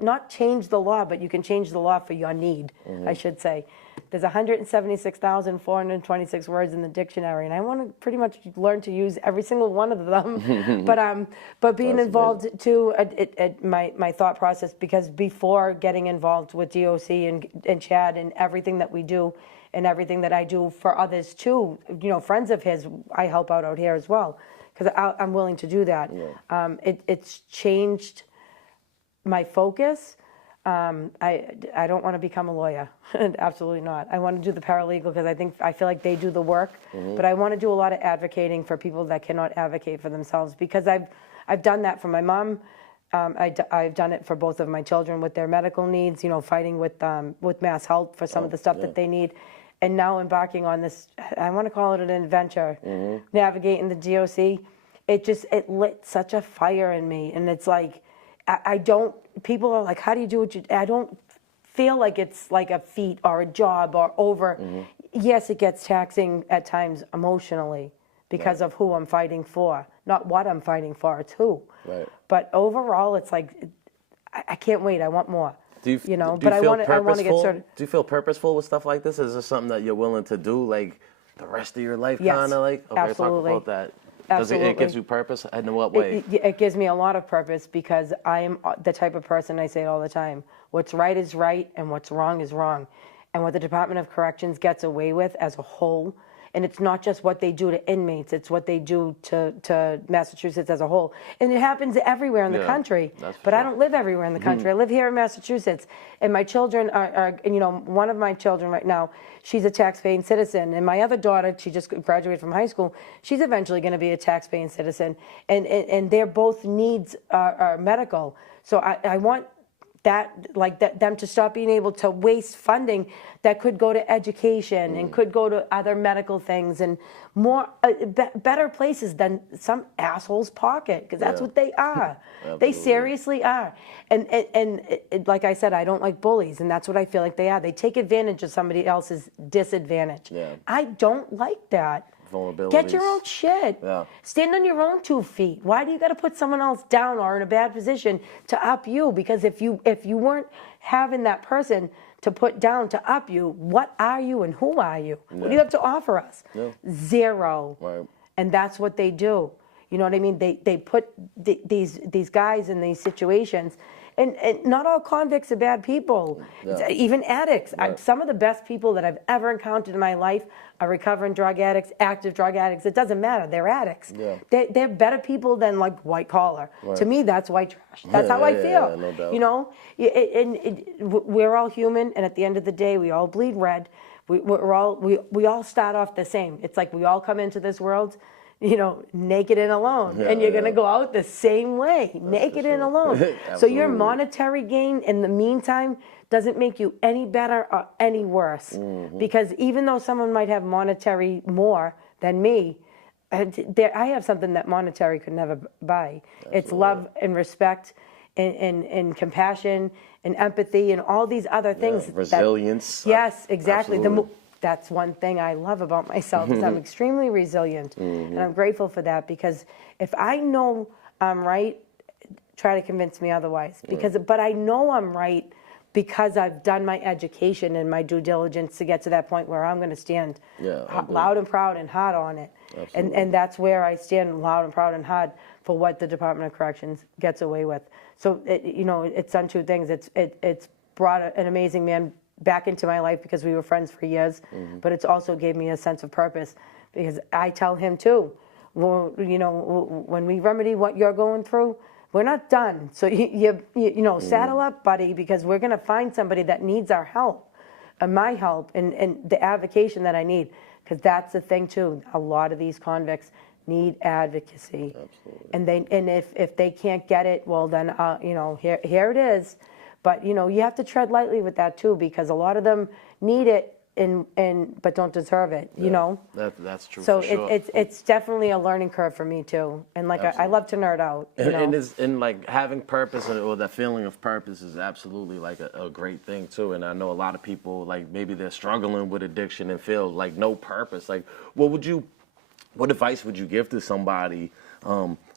not change the law, but you can change the law for your need, I should say. There's 176,426 words in the dictionary, and I want to pretty much learn to use every single one of them. But being involved too, my thought process, because before getting involved with DOC and Chad and everything that we do, and everything that I do for others too, you know, friends of his, I help out here as well. Because I'm willing to do that. It's changed my focus. I don't want to become a lawyer. Absolutely not. I want to do the paralegal because I feel like they do the work. But I want to do a lot of advocating for people that cannot advocate for themselves because I've done that for my mom. I've done it for both of my children with their medical needs. You know, fighting with Mass Health for some of the stuff that they need. And now embarking on this, I want to call it an adventure, navigating the DOC. It lit such a fire in me. And it's like, people are like, how do you do what you do? I don't feel like it's like a feat or a job or over. Yes, it gets taxing at times emotionally because of who I'm fighting for. Not what I'm fighting for, it's who. But overall, it's like, I can't wait, I want more. Do you, you know, do you but I feel want to get purposeful? started. Do you feel purposeful with stuff like this? Is this something that you're willing to do, like the rest of your life, Yes, kind of like? Okay, absolutely. talk about that. Absolutely. It gives you purpose? And in what way? It gives me a lot of purpose because I am the type of person, I say it all the time, what's right is right and what's wrong is wrong. And what the Department of Corrections gets away with as a whole, and it's not just what they do to inmates, it's what they do to Massachusetts as a whole. And it happens everywhere in the country, but I don't live everywhere in the country. I live here in Massachusetts, and my children are, you know, one of my children right now, she's a tax-paying citizen, and my other daughter, she just graduated from high school, she's eventually going to be a tax-paying citizen, and their both needs are medical. So I want them to stop being able to waste funding that could go to education and could go to other medical things and more better places than some asshole's pocket, because that's what they are. They seriously are. And like I said, I don't like bullies, and that's what I feel like they are. They take advantage of somebody else's disadvantage. I don't like that. Get your own shit. Stand on your own 2 feet. Why do you got to put someone else down or in a bad position to up you? Because if you weren't having that person to put down to up you, what are you and who are you? What do you have to offer us? Zero. Right. And that's what they do. You know what I mean? They put these guys in these situations. And not all convicts are bad people. Even addicts. Some of the best people that I've ever encountered in my life are recovering drug addicts, active drug addicts. It doesn't matter. They're addicts. They're better people than like white collar. To me, that's white trash. That's how I feel. No doubt. You know, we're all human, and at the end of the day, we all bleed red. We all start off the same. It's like we all come into this world, you know, naked and alone. And you're going to go out the same way, naked and alone. So your monetary gain in the meantime doesn't make you any better or any worse. Because even though someone might have monetary more than me, I have something that monetary could never buy. It's love and respect and compassion and empathy and all these other things. Resilience. Yes, exactly. That's one thing I love about myself is I'm extremely resilient, and I'm grateful for that, because if I know I'm right, try to convince me otherwise. But I know I'm right because I've done my education and my due diligence to get to that point where I'm going to stand loud and proud and hard on it. And that's where I stand loud and proud and hard for what the Department of Corrections gets away with. So, you know, it's done two things. It's brought an amazing man back into my life because we were friends for years, but it's also gave me a sense of purpose, because I tell him too, well, you know, when we remedy what you're going through, we're not done. So you know, saddle up, buddy, because we're going to find somebody that needs our help, and my help, and the advocacy that I need, because that's the thing too. A lot of these convicts need advocacy. Absolutely. And if they can't get it, well then you know, here it is. But, you know, you have to tread lightly with that, too, because a lot of them need it but don't deserve it, you know? That's true, so for sure. it's definitely a learning curve for me, too. And, like, I love to nerd out, you know? And like, having purpose, or that feeling of purpose is absolutely, like, a great thing, too. And I know a lot of people, like, maybe they're struggling with addiction and feel, like, no purpose. Like, what advice would you give to somebody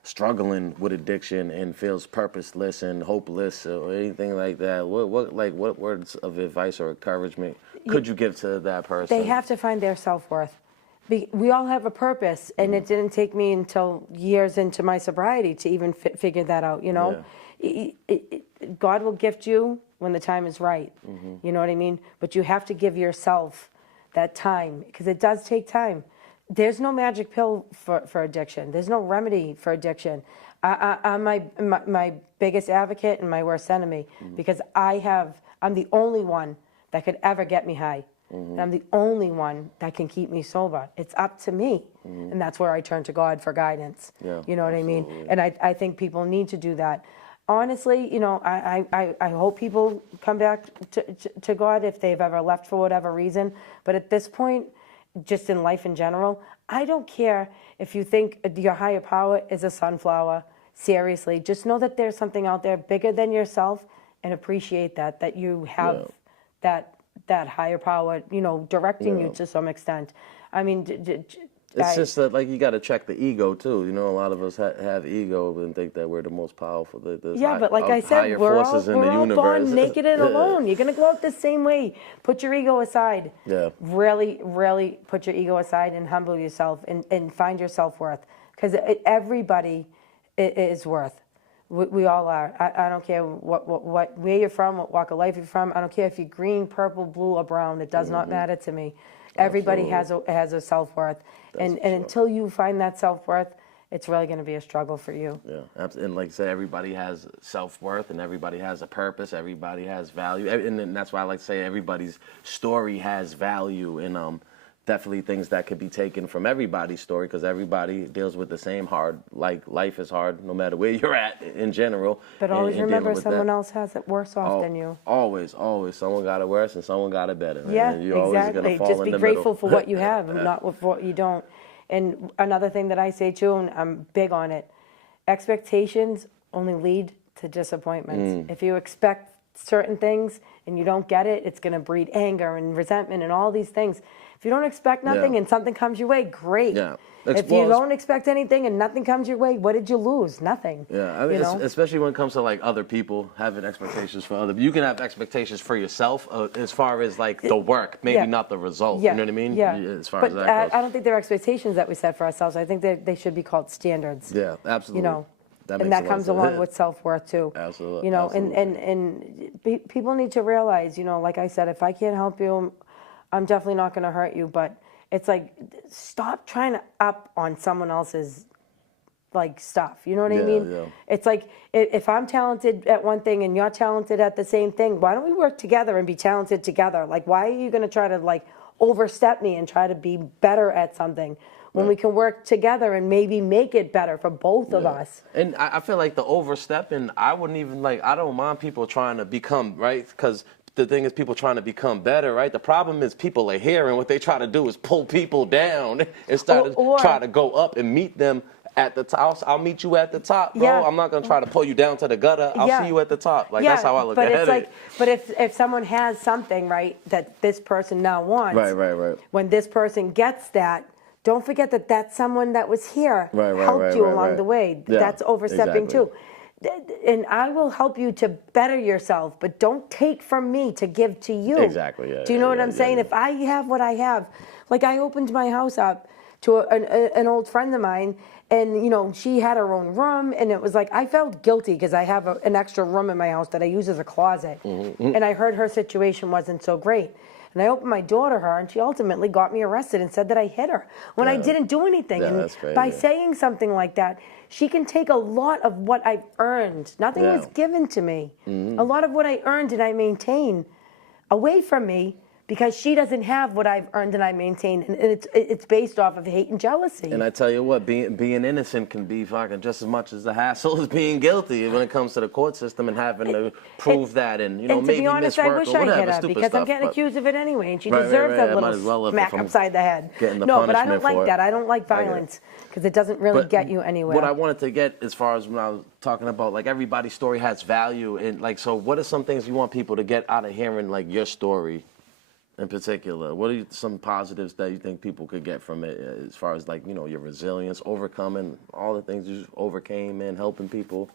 struggling with addiction and feels purposeless and hopeless or anything like that? What words of advice or encouragement could you give to that person? They have to find their self-worth. We all have a purpose, and it didn't take me until years into my sobriety to even figure that out, you know? God will gift you when the time is right, you know what I mean? But you have to give yourself that time, because it does take time. There's no magic pill for addiction. There's no remedy for addiction. I'm my biggest advocate and my worst enemy, because I'm the only one that could ever get me high. And I'm the only one that can keep me sober. It's up to me. And that's where I turn to God for guidance. You know what I mean? And I think people need to do that. Honestly, you know, I hope people come back to God if they've ever left for whatever reason. But at this point, just in life in general, I don't care if you think your higher power is a sunflower. Seriously, just know that there's something out there bigger than yourself, and appreciate that you have that higher power, you know, directing you to some extent. I mean, It's just that, like, you got to check the ego too. You know, a lot of us have ego and think that we're the most powerful. But like I said, we're all born naked and alone. You're gonna go out the same way. Put your ego aside. Yeah. Really, really put your ego aside and humble yourself and find your self-worth. Because everybody is worth. We all are. I don't care where you're from, what walk of life you're from. I don't care if you're green, purple, blue, or brown. It does not matter to me. Everybody has a self-worth. And until you find that self-worth, it's really going to be a struggle for you. Yeah, and like I said, everybody has self-worth and everybody has a purpose. Everybody has value. And that's why I like to say everybody's story has value. And definitely things that could be taken from everybody's story, because everybody deals with the same hard, like life is hard no matter where you're at in general. But always remember someone else has it worse off than you. Always. Someone got it worse and someone got it better. Yeah, and you're always exactly. fall Just in be the grateful middle. for what you have and not with what you don't. And another thing that I say too, and I'm big on it, expectations only lead to disappointments. If you expect certain things and you don't get it, it's going to breed anger and resentment and all these things. If you don't expect nothing and something comes your way, great. Yeah. If you don't expect anything and nothing comes your way, what did you lose? Nothing. Yeah, I mean, especially when it comes to like other people having expectations for other. You can have expectations for yourself as far as like the work, maybe not the result. Yeah. You know what I mean? Yeah. As far but as that goes. I don't think they're expectations that we set for ourselves. I think they should be called standards. Yeah, absolutely. You know, that comes along with self-worth too. Absolutely. You know, absolutely. and people need to realize, you know, like I said, if I can't help you, I'm definitely not going to hurt you. But it's like, stop trying to up on someone else's like stuff. You know what I mean? Yeah. It's like, if I'm talented at one thing and you're talented at the same thing, why don't we work together and be talented together? Like, why are you going to try to like overstep me and try to be better at something when we can work together and maybe make it better for both of us? And I feel like the overstepping, I wouldn't even like, I don't mind people trying to become, right? Because the thing is people trying to become better, right? The problem is people are here and what they try to do is pull people down instead of try to go up and meet them at the top. I'll meet you at the top, bro. Yeah. I'm not going to try to pull you down to the gutter. I'll see you at the top. Like, that's how I look at it. Like, but if someone has something, right, that this person now wants, right. When this person gets that, don't forget that that's someone that was here, helped you along the way. Yeah, that's overstepping too. And I will help you to better yourself, but don't take from me to give to you. Exactly, yeah. Do you know what I'm saying? If I have what I have, like I opened my house up to an old friend of mine, and you know, she had her own room, and it was like I felt guilty because I have an extra room in my house that I use as a closet, and I heard her situation wasn't so great. And I opened my door to her, and she ultimately got me arrested and said that I hit her when I didn't do anything. Yeah, and that's crazy. by saying something like that, she can take a lot of what I've earned. Nothing was given to me. A lot of what I earned and I maintain away from me because she doesn't have what I've earned and I maintain. And it's based off of hate and jealousy. And I tell you what, being innocent can be fucking just as much as the hassle as being guilty when it comes to the court system and having to prove that and, you know, and maybe to be honest, miss I work wish or whatever, I hit her stupid because stuff, I'm getting but- accused of it anyway, and she Right, deserves right. a I might as little well if smack I'm upside the head. getting the No, but I don't punishment like for it. that. I don't like I get it. violence because it doesn't really But get you anywhere. What I wanted to get as far as when I was talking about, like, everybody's story has value. And, like, so what are some things you want people to get out of hearing, like, your story in particular? What are some positives that you think people could get from it as far as, like, you know, your resilience, overcoming all the things you overcame and helping people?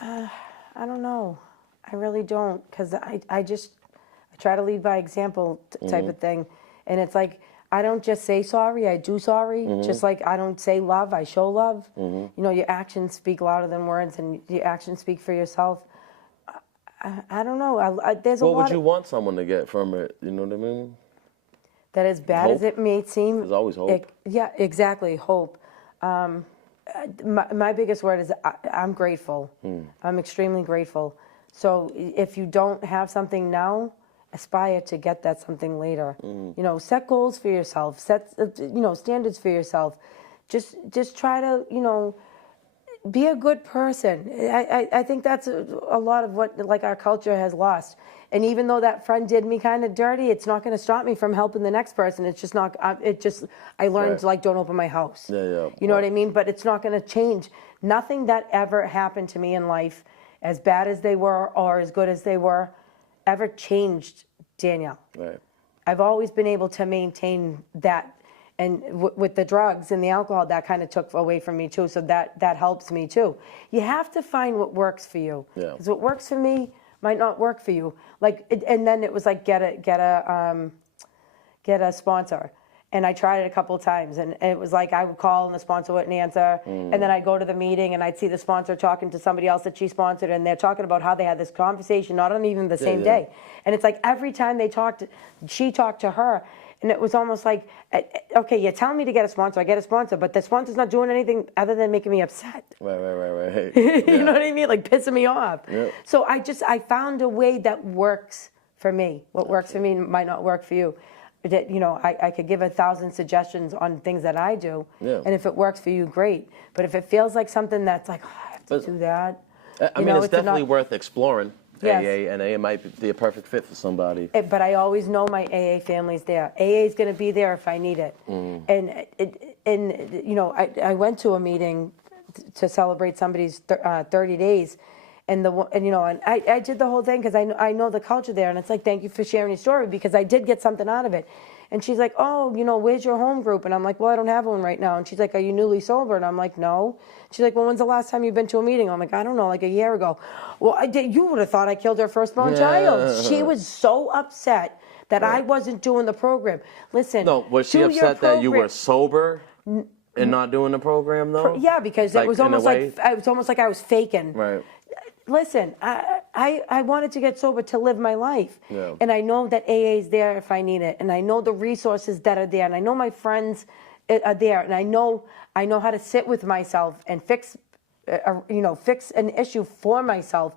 I don't know. I really don't, because I try to lead by example type of thing. And it's like, I don't just say sorry, I do sorry. Just like I don't say love, I show love. You know, your actions speak louder than words, and your actions speak for yourself. I don't know. There's a lot. What would you want someone to get from it? You know what I mean? That as bad as it may seem, There's always hope. Yeah, exactly, hope. My biggest word is I'm grateful. I'm extremely grateful. So if you don't have something now, aspire to get that something later. You know, set goals for yourself. Set standards for yourself. Just try to be a good person. I think that's a lot of what like our culture has lost. And even though that friend did me kind of dirty, it's not going to stop me from helping the next person. It's just not. I learned like don't open my house. Yeah. You know what I mean? But it's not going to change. Nothing that ever happened to me in life, as bad as they were or as good as they were, ever changed Danielle. Right. I've always been able to maintain that And with the drugs and the alcohol, that kind of took away from me too. So that helps me too. You have to find what works for you. Yeah. Because what works for me might not work for you. Like, and then it was like get a sponsor. And I tried it a couple of times, and it was like I would call and the sponsor wouldn't answer, and then I'd go to the meeting and I'd see the sponsor talking to somebody else that she sponsored, and they're talking about how they had this conversation, not on even the same day. And it's like every time they talked, she talked to her, and it was almost like, okay, you're telling me to get a sponsor, I get a sponsor, but the sponsor's not doing anything other than making me upset. Right. You know what I mean? Like pissing me off. Yep. So I found a way that works for me. What works for me might not work for you. That, you know, I could give 1,000 suggestions on things that I do, and if it works for you, great. But if it feels like something that's like, oh, I have to do that, I mean, it's definitely worth exploring. Yes. AA and it might be a perfect fit for somebody. But I always know my AA family's there. AA is going to be there if I need it. And you know, I went to a meeting to celebrate somebody's 30 days. And you know, and I did the whole thing because I know the culture there, and it's like, thank you for sharing your story, because I did get something out of it. And she's like, oh, you know, where's your home group? And I'm like, well, I don't have one right now. And she's like, are you newly sober? And I'm like, no. She's like, well, when's the last time you've been to a meeting? I'm like, I don't know, like a year ago. Well, you would have thought I killed her firstborn child. She was so upset that I wasn't doing the program. Listen, no, was she upset that you were sober and not doing the program though? Yeah, because it was almost like I was faking. Right. Listen, I wanted to get sober to live my life. Yeah. And I know that AA is there if I need it. And I know the resources that are there. And I know my friends are there. And I know how to sit with myself and fix an issue for myself.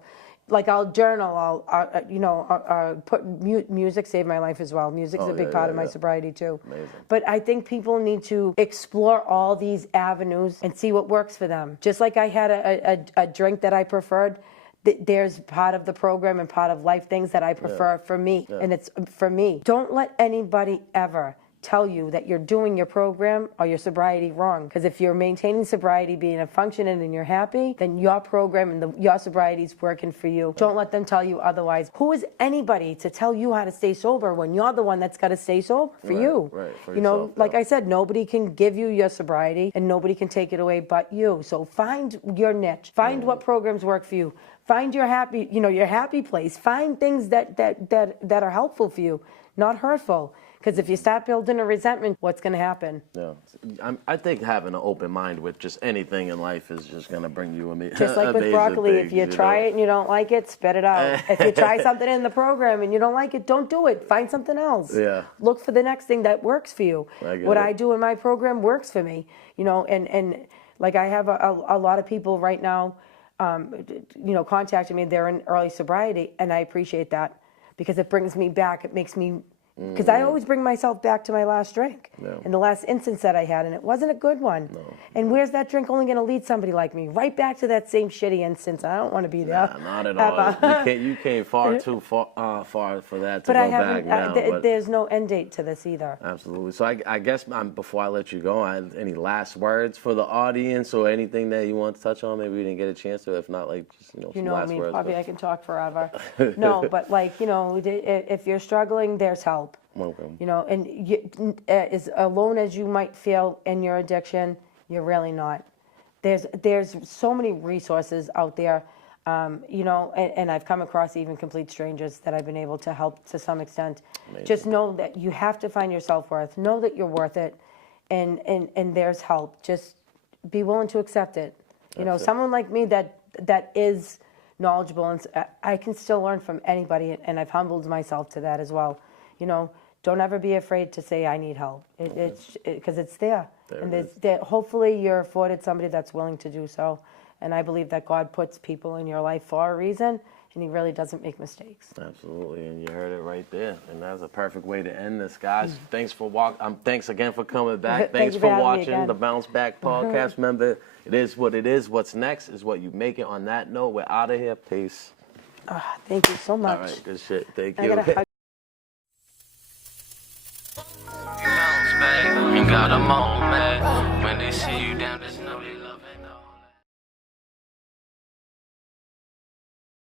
Like I'll journal, I'll put music saved my life as well. Music's a big part of my sobriety too. Amazing. But I think people need to explore all these avenues and see what works for them. Just like I had a drink that I preferred, there's part of the program and part of life things that I prefer for me, and it's for me. Don't let anybody ever tell you that you're doing your program or your sobriety wrong. Because if you're maintaining sobriety, being a functioning and you're happy, then your program and your sobriety is working for you. Don't let them tell you otherwise. Who is anybody to tell you how to stay sober when you're the one that's got to stay sober for you? Right, for you know, yourself, like I said, nobody can give you your sobriety and nobody can take it away but you. So find your niche. Find what programs work for you. Find your happy place. Find things that are helpful for you, not hurtful. Because if you start building a resentment, what's going to happen? Yeah, I think having an open mind with just anything in life is just going to bring you just like with broccoli, if you try it and you don't like it, spit it out. If you try something in the program and you don't like it, don't do it. Find something else. Yeah. Look for the next thing that works for you. What I do in my program works for me. You know, and like I have a lot of people right now, contacting me. They're in early sobriety, and I appreciate that because it brings me back. It makes me. Because I always bring myself back to my last drink and the last instance that I had, and it wasn't a good one. No. And where's that drink only going to lead somebody like me? Right back to that same shitty instance. I don't want to be there. Nah, not at all. You came far too far for that to go back now. But there's no end date to this either. Absolutely. So I guess before I let you go, any last words for the audience or anything that you want to touch on? Maybe we didn't get a chance to. If not, like just some last words. Probably I can talk forever. No, but if you're struggling, there's help. Okay. You know, and as alone as you might feel in your addiction, you're really not. There's so many resources out there, and I've come across even complete strangers that I've been able to help to some extent. Amazing. Just know that you have to find your self-worth. Know that you're worth it, and there's help. Just be willing to accept it. Someone like me that is knowledgeable, and I can still learn from anybody, and I've humbled myself to that as well. Don't ever be afraid to say I need help. Because it's there. Hopefully you're afforded somebody that's willing to do so. And I believe that God puts people in your life for a reason, and he really doesn't make mistakes. Absolutely, and you heard it right there. And that's a perfect way to end this, guys. Thanks for thanks again for coming back. Thanks for watching the Bounce Back podcast. Remember, it is what it is. What's next is what you make it. On that note, we're out of here. Peace. Thank you so much. All right, good shit. Thank you. Ain't got a moment when they see you down, just know they love it.